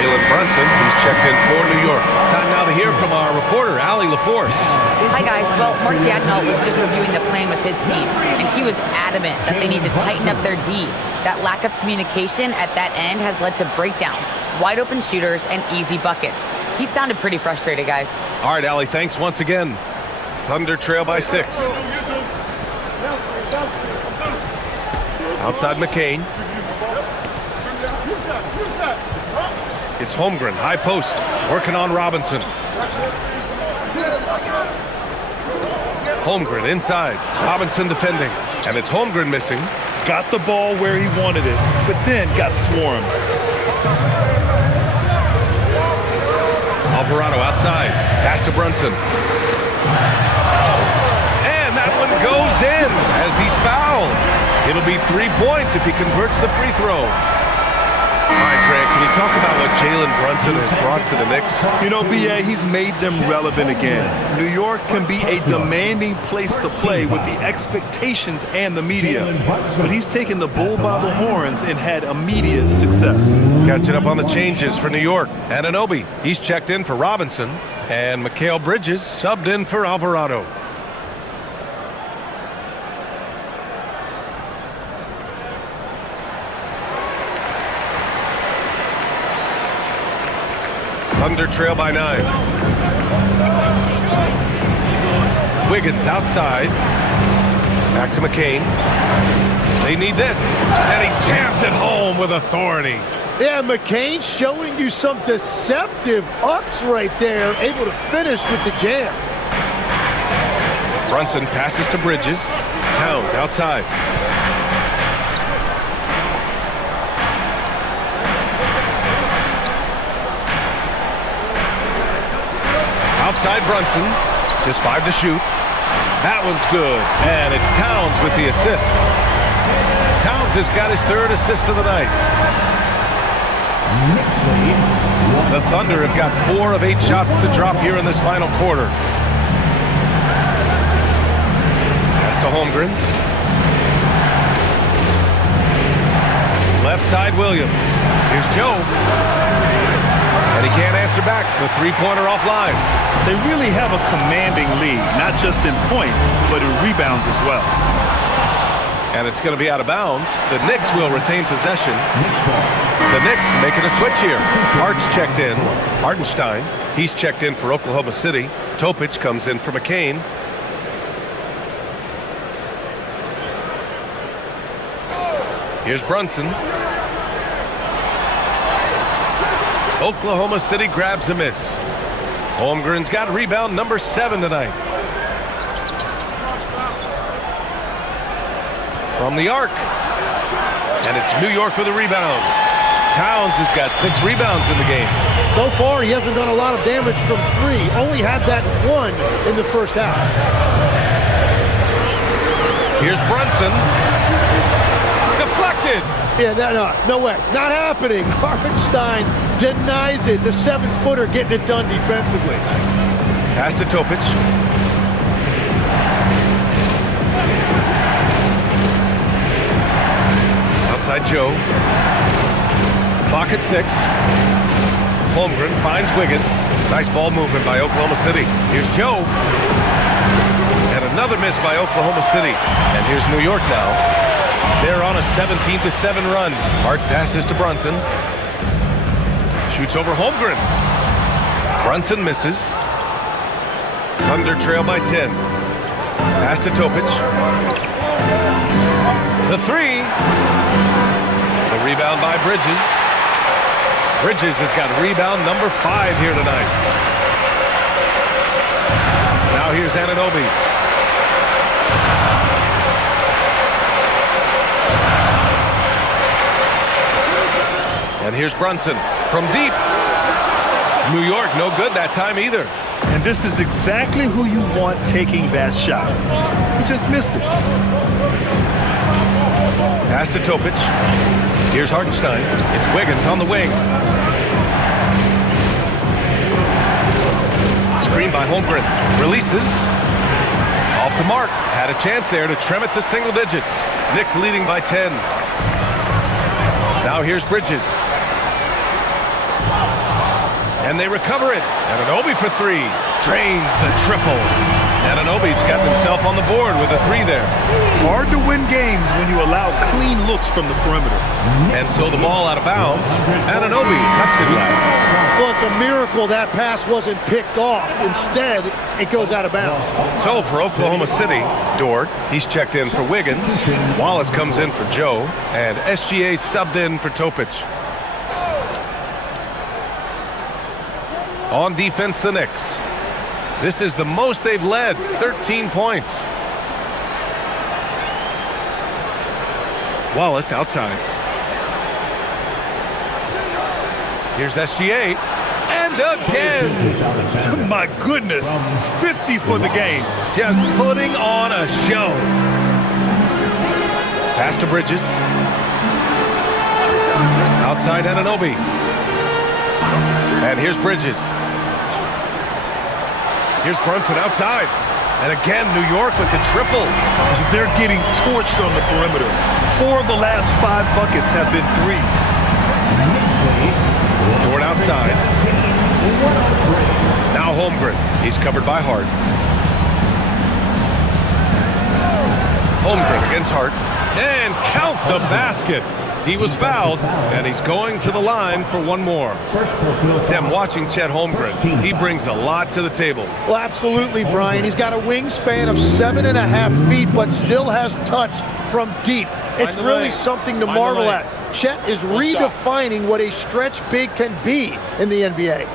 Jalen Brunson, who's checked in for New York. Time now to hear from our reporter, Allie LaForce. Hi, guys. Well, Mark Dagnall was just reviewing the plan with his team, and he was adamant that they need to tighten up their D. That lack of communication at that end has led to breakdowns, wide open shooters, and easy buckets. He sounded pretty frustrated, guys. All right, Allie, thanks once again. Thunder trail by 6. Outside McCain. It's Holmgren, high post, working on Robinson. Holmgren inside, Robinson defending, and it's Holmgren missing. Got the ball where he wanted it, but then got swarmed. Alvarado outside, pass to Brunson. And that one goes in as he's fouled. It'll be 3 points if he converts the free throw. All right, Greg, can you talk about what Jalen Brunson has brought to the Knicks? You know, B.A., he's made them relevant again. New York can be a demanding place to play with the expectations and the media. But he's taken the bull by the horns and had immediate success. Catching up on the changes for New York. Anunoby, he's checked in for Robinson. And Mikal Bridges subbed in for Alvarado. Thunder trail by 9. Wiggins outside. Back to McCain. They need this. And he jams it home with authority. Yeah, McCain showing you some deceptive ups right there. Able to finish with the jam. Brunson passes to Bridges. Towns outside. Outside Brunson, just 5 to shoot. That one's good, and it's Towns with the assist. Towns has got his 3rd assist of the night. The Thunder have got 4 of 8 shots to drop here in this final quarter. Pass to Holmgren. Left side Williams. Here's Joe. And he can't answer back. The three-pointer offline. They really have a commanding lead, not just in points, but in rebounds as well. And it's going to be out of bounds. The Knicks will retain possession. The Knicks making a switch here. Hart's checked in. Hartenstein, he's checked in for Oklahoma City. Topic comes in for McCain. Here's Brunson. Oklahoma City grabs a miss. Holmgren's got rebound number 7 tonight. From the arc. And it's New York with a rebound. Towns has got 6 rebounds in the game. So far, he hasn't done a lot of damage from 3. Only had that 1 in the first half. Here's Brunson. Deflected. Yeah, no way. Not happening. Hartenstein denies it. The 7-footer getting it done defensively. Pass to Topic. Outside Joe. Clock at 6. Holmgren finds Wiggins. Nice ball movement by Oklahoma City. Here's Joe. And another miss by Oklahoma City. And here's New York now. They're on a 17-7 run. Hart passes to Brunson. Shoots over Holmgren. Brunson misses. Thunder trail by 10. Pass to Topic. The 3. The rebound by Bridges. Bridges has got rebound number 5 here tonight. Now here's Anunoby. And here's Brunson from deep. New York, no good that time either. And this is exactly who you want taking that shot. He just missed it. Pass to Topic. Here's Hartenstein. It's Wiggins on the wing. Screen by Holmgren. Releases. Off the mark. Had a chance there to trim it to single digits. Knicks leading by 10. Now here's Bridges. And they recover it. Anunoby for three. Drains the triple. Anunoby's got himself on the board with a three there. Hard to win games when you allow clean looks from the perimeter. And so the ball out of bounds. Anunoby tucks it last. Well, it's a miracle that pass wasn't picked off. Instead, it goes out of bounds. So for Oklahoma City, Dort, he's checked in for Wiggins. Wallace comes in for Joe. And SGA subbed in for Topic. On defense, the Knicks. This is the most they've led, 13 points. Wallace outside. Here's SGA. And again. My goodness, 50 for the game. Just putting on a show. Pass to Bridges. Outside Anunoby. And here's Bridges. Here's Brunson outside. And again, New York with the triple. They're getting torched on the perimeter. 4 of the last 5 buckets have been threes. Dort outside. Now Holmgren. He's covered by Hart. Holmgren against Hart. And count the basket. He was fouled, and he's going to the line for one more. Tim, watching Chet Holmgren, he brings a lot to the table. Well, absolutely, Brian. He's got a wingspan of 7.5 feet, but still has touch from deep. It's really something to marvel at. Chet is redefining what a stretch big can be in the NBA.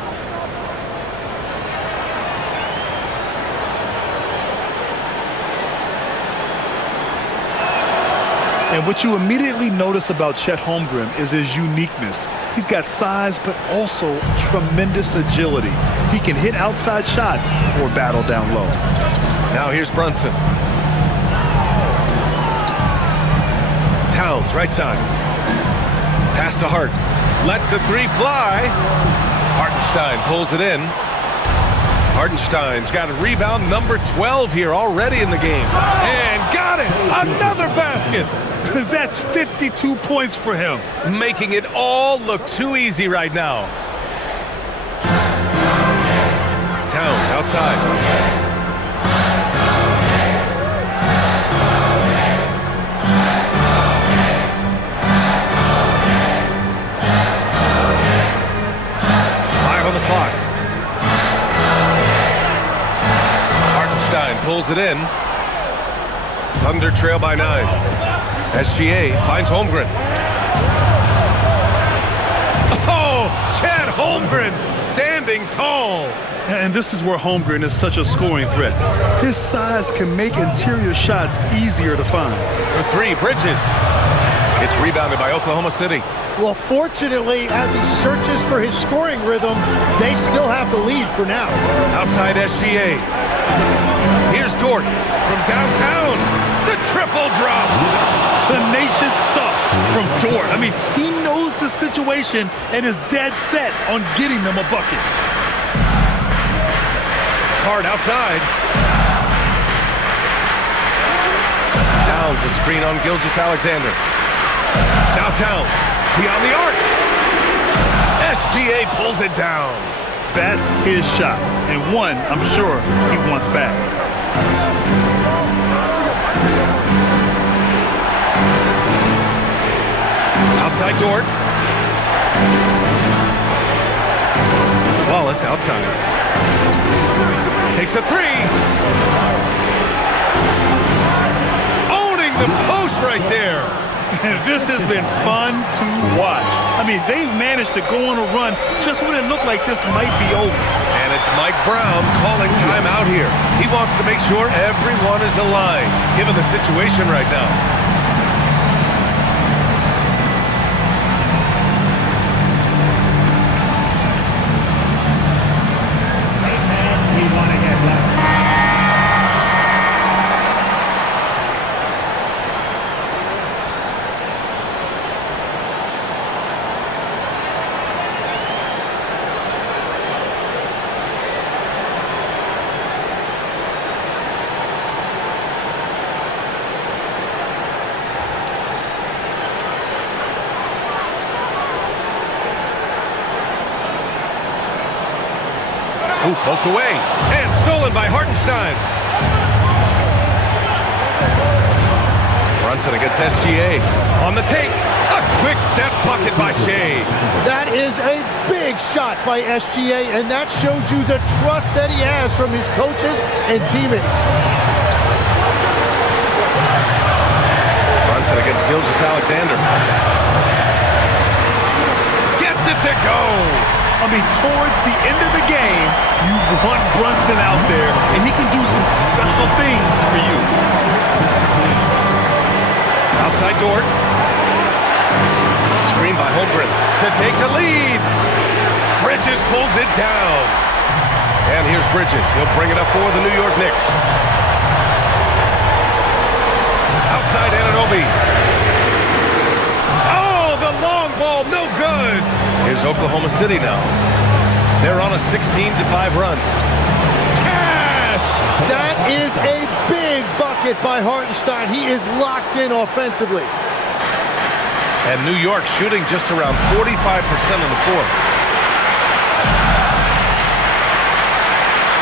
And what you immediately notice about Chet Holmgren is his uniqueness. He's got size, but also tremendous agility. He can hit outside shots or battle down low. Now here's Brunson. Towns, right side. Pass to Hart. Lets the three fly. Hartenstein pulls it in. Hartenstein's got a rebound, number 12 here already in the game. And got it! Another basket! That's 52 points for him. Making it all look too easy right now. Towns outside. On the clock. Hartenstein pulls it in. Thunder trail by 9. SGA finds Holmgren. Oh, Chet Holmgren standing tall. And this is where Holmgren is such a scoring threat. His size can make interior shots easier to find. For three, Bridges. It's rebounded by Oklahoma City. Well, fortunately, as he searches for his scoring rhythm, they still have the lead for now. Outside SGA. Here's Dort from downtown. The triple drop. Tenacious stuff from Dort. I mean, he knows the situation and is dead set on getting them a bucket. Hard outside. Towns a screen on Gilgeous-Alexander. Now Towns. Beyond the arc. SGA pulls it down. That's his shot, and one I'm sure he wants back. Outside Dort. Wallace outside. Takes a three. Owning the post right there. This has been fun to watch. I mean, they've managed to go on a run just when it looked like this might be over. And it's Mike Brown calling timeout here. He wants to make sure everyone is aligned, given the situation right now. poked away and stolen by Hartenstein. Brunson against SGA. On the take. A quick step bucket by Shea. That is a big shot by SGA, and that shows you the trust that he has from his coaches and teammates. Brunson against Gilgeous-Alexander. Gets it to go. I mean, towards the end of the game, you want Brunson out there, and he can do some special things for you. Outside Dort. Screen by Holmgren to take the lead. Bridges pulls it down. And here's Bridges. He'll bring it up for the New York Knicks. Outside Anunoby. Oh, the long ball, no good. Here's Oklahoma City now. They're on a 16-5 run. Cash! That is a big bucket by Hartenstein. He is locked in offensively. And New York shooting just around 45% in the fourth.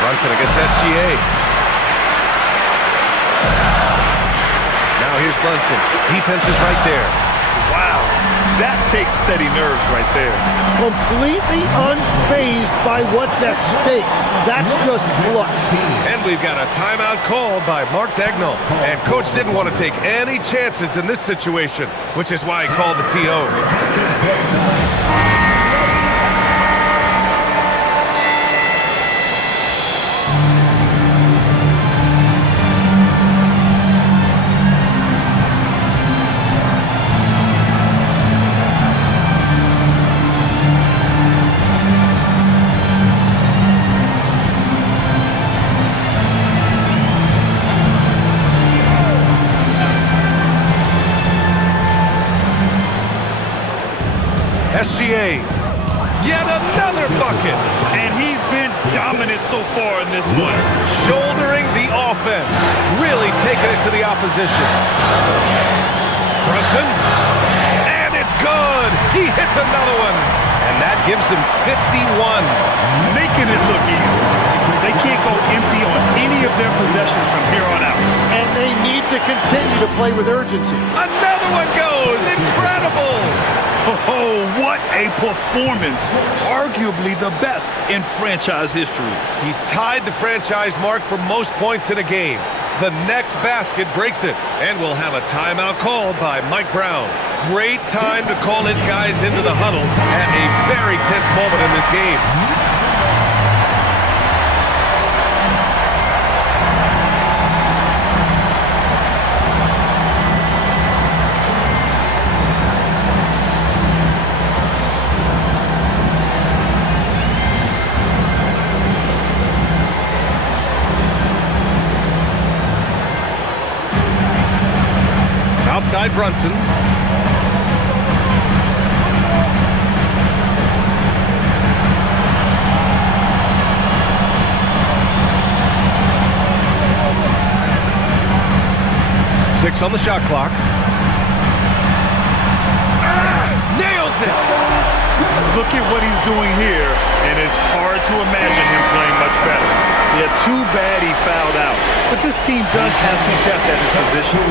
Brunson against SGA. Now here's Brunson. Defense is right there. Wow, that takes steady nerves right there. Completely unfazed by what's at stake. That's just clutch. And we've got a timeout called by Mark Daigneault. And coach didn't want to take any chances in this situation, which is why he called the TO. SGA, yet another bucket. And he's been dominant so far in this one. Shouldering the offense, really taking it to the opposition. Brunson, and it's good. He hits another one, and that gives him 51. Making it look easy. They can't go empty on any of their possessions from here on out. And they need to continue to play with urgency. Another one goes. Incredible. Oh, what a performance. Arguably the best in franchise history. He's tied the franchise mark for most points in a game. The next basket breaks it, and we'll have a timeout called by Mike Brown. Great time to call his guys into the huddle at a very tense moment in this game. Outside Brunson. Six on the shot clock. Nails it! Look at what he's doing here, and it's hard to imagine him playing much better. Yeah, too bad he fouled out. But this team does have some depth at his position.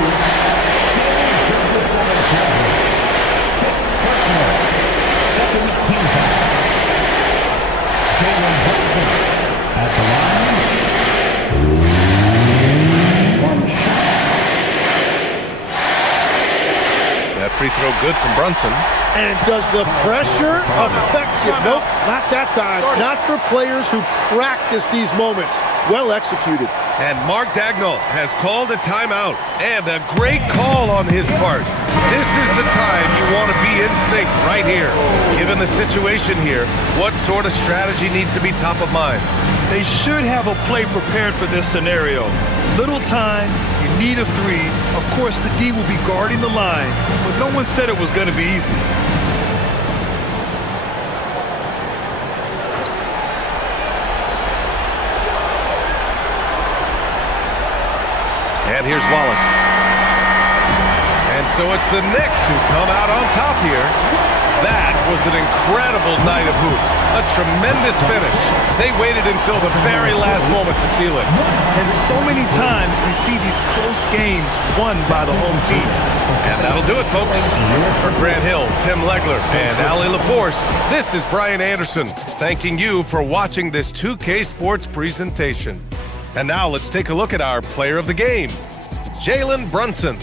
That free throw good from Brunson. And does the pressure affect you? Nope, not that time. Not for players who practice these moments. Well executed. And Mark Daigneault has called a timeout. And a great call on his part. This is the time you want to be in sync right here. Given the situation here, what sort of strategy needs to be top of mind? They should have a play prepared for this scenario. Little time, you need a three. Of course, the D will be guarding the line, but no one said it was going to be easy. And here's Wallace. And so it's the Knicks who come out on top here. That was an incredible night of hoops. A tremendous finish. They waited until the very last moment to seal it. And so many times we see these close games won by the home team. And that'll do it, folks. For Grant Hill, Tim Legler, and Allie LaForce, this is Brian Anderson, thanking you for watching this 2K Sports presentation. And now let's take a look at our player of the game, Jalen Brunson.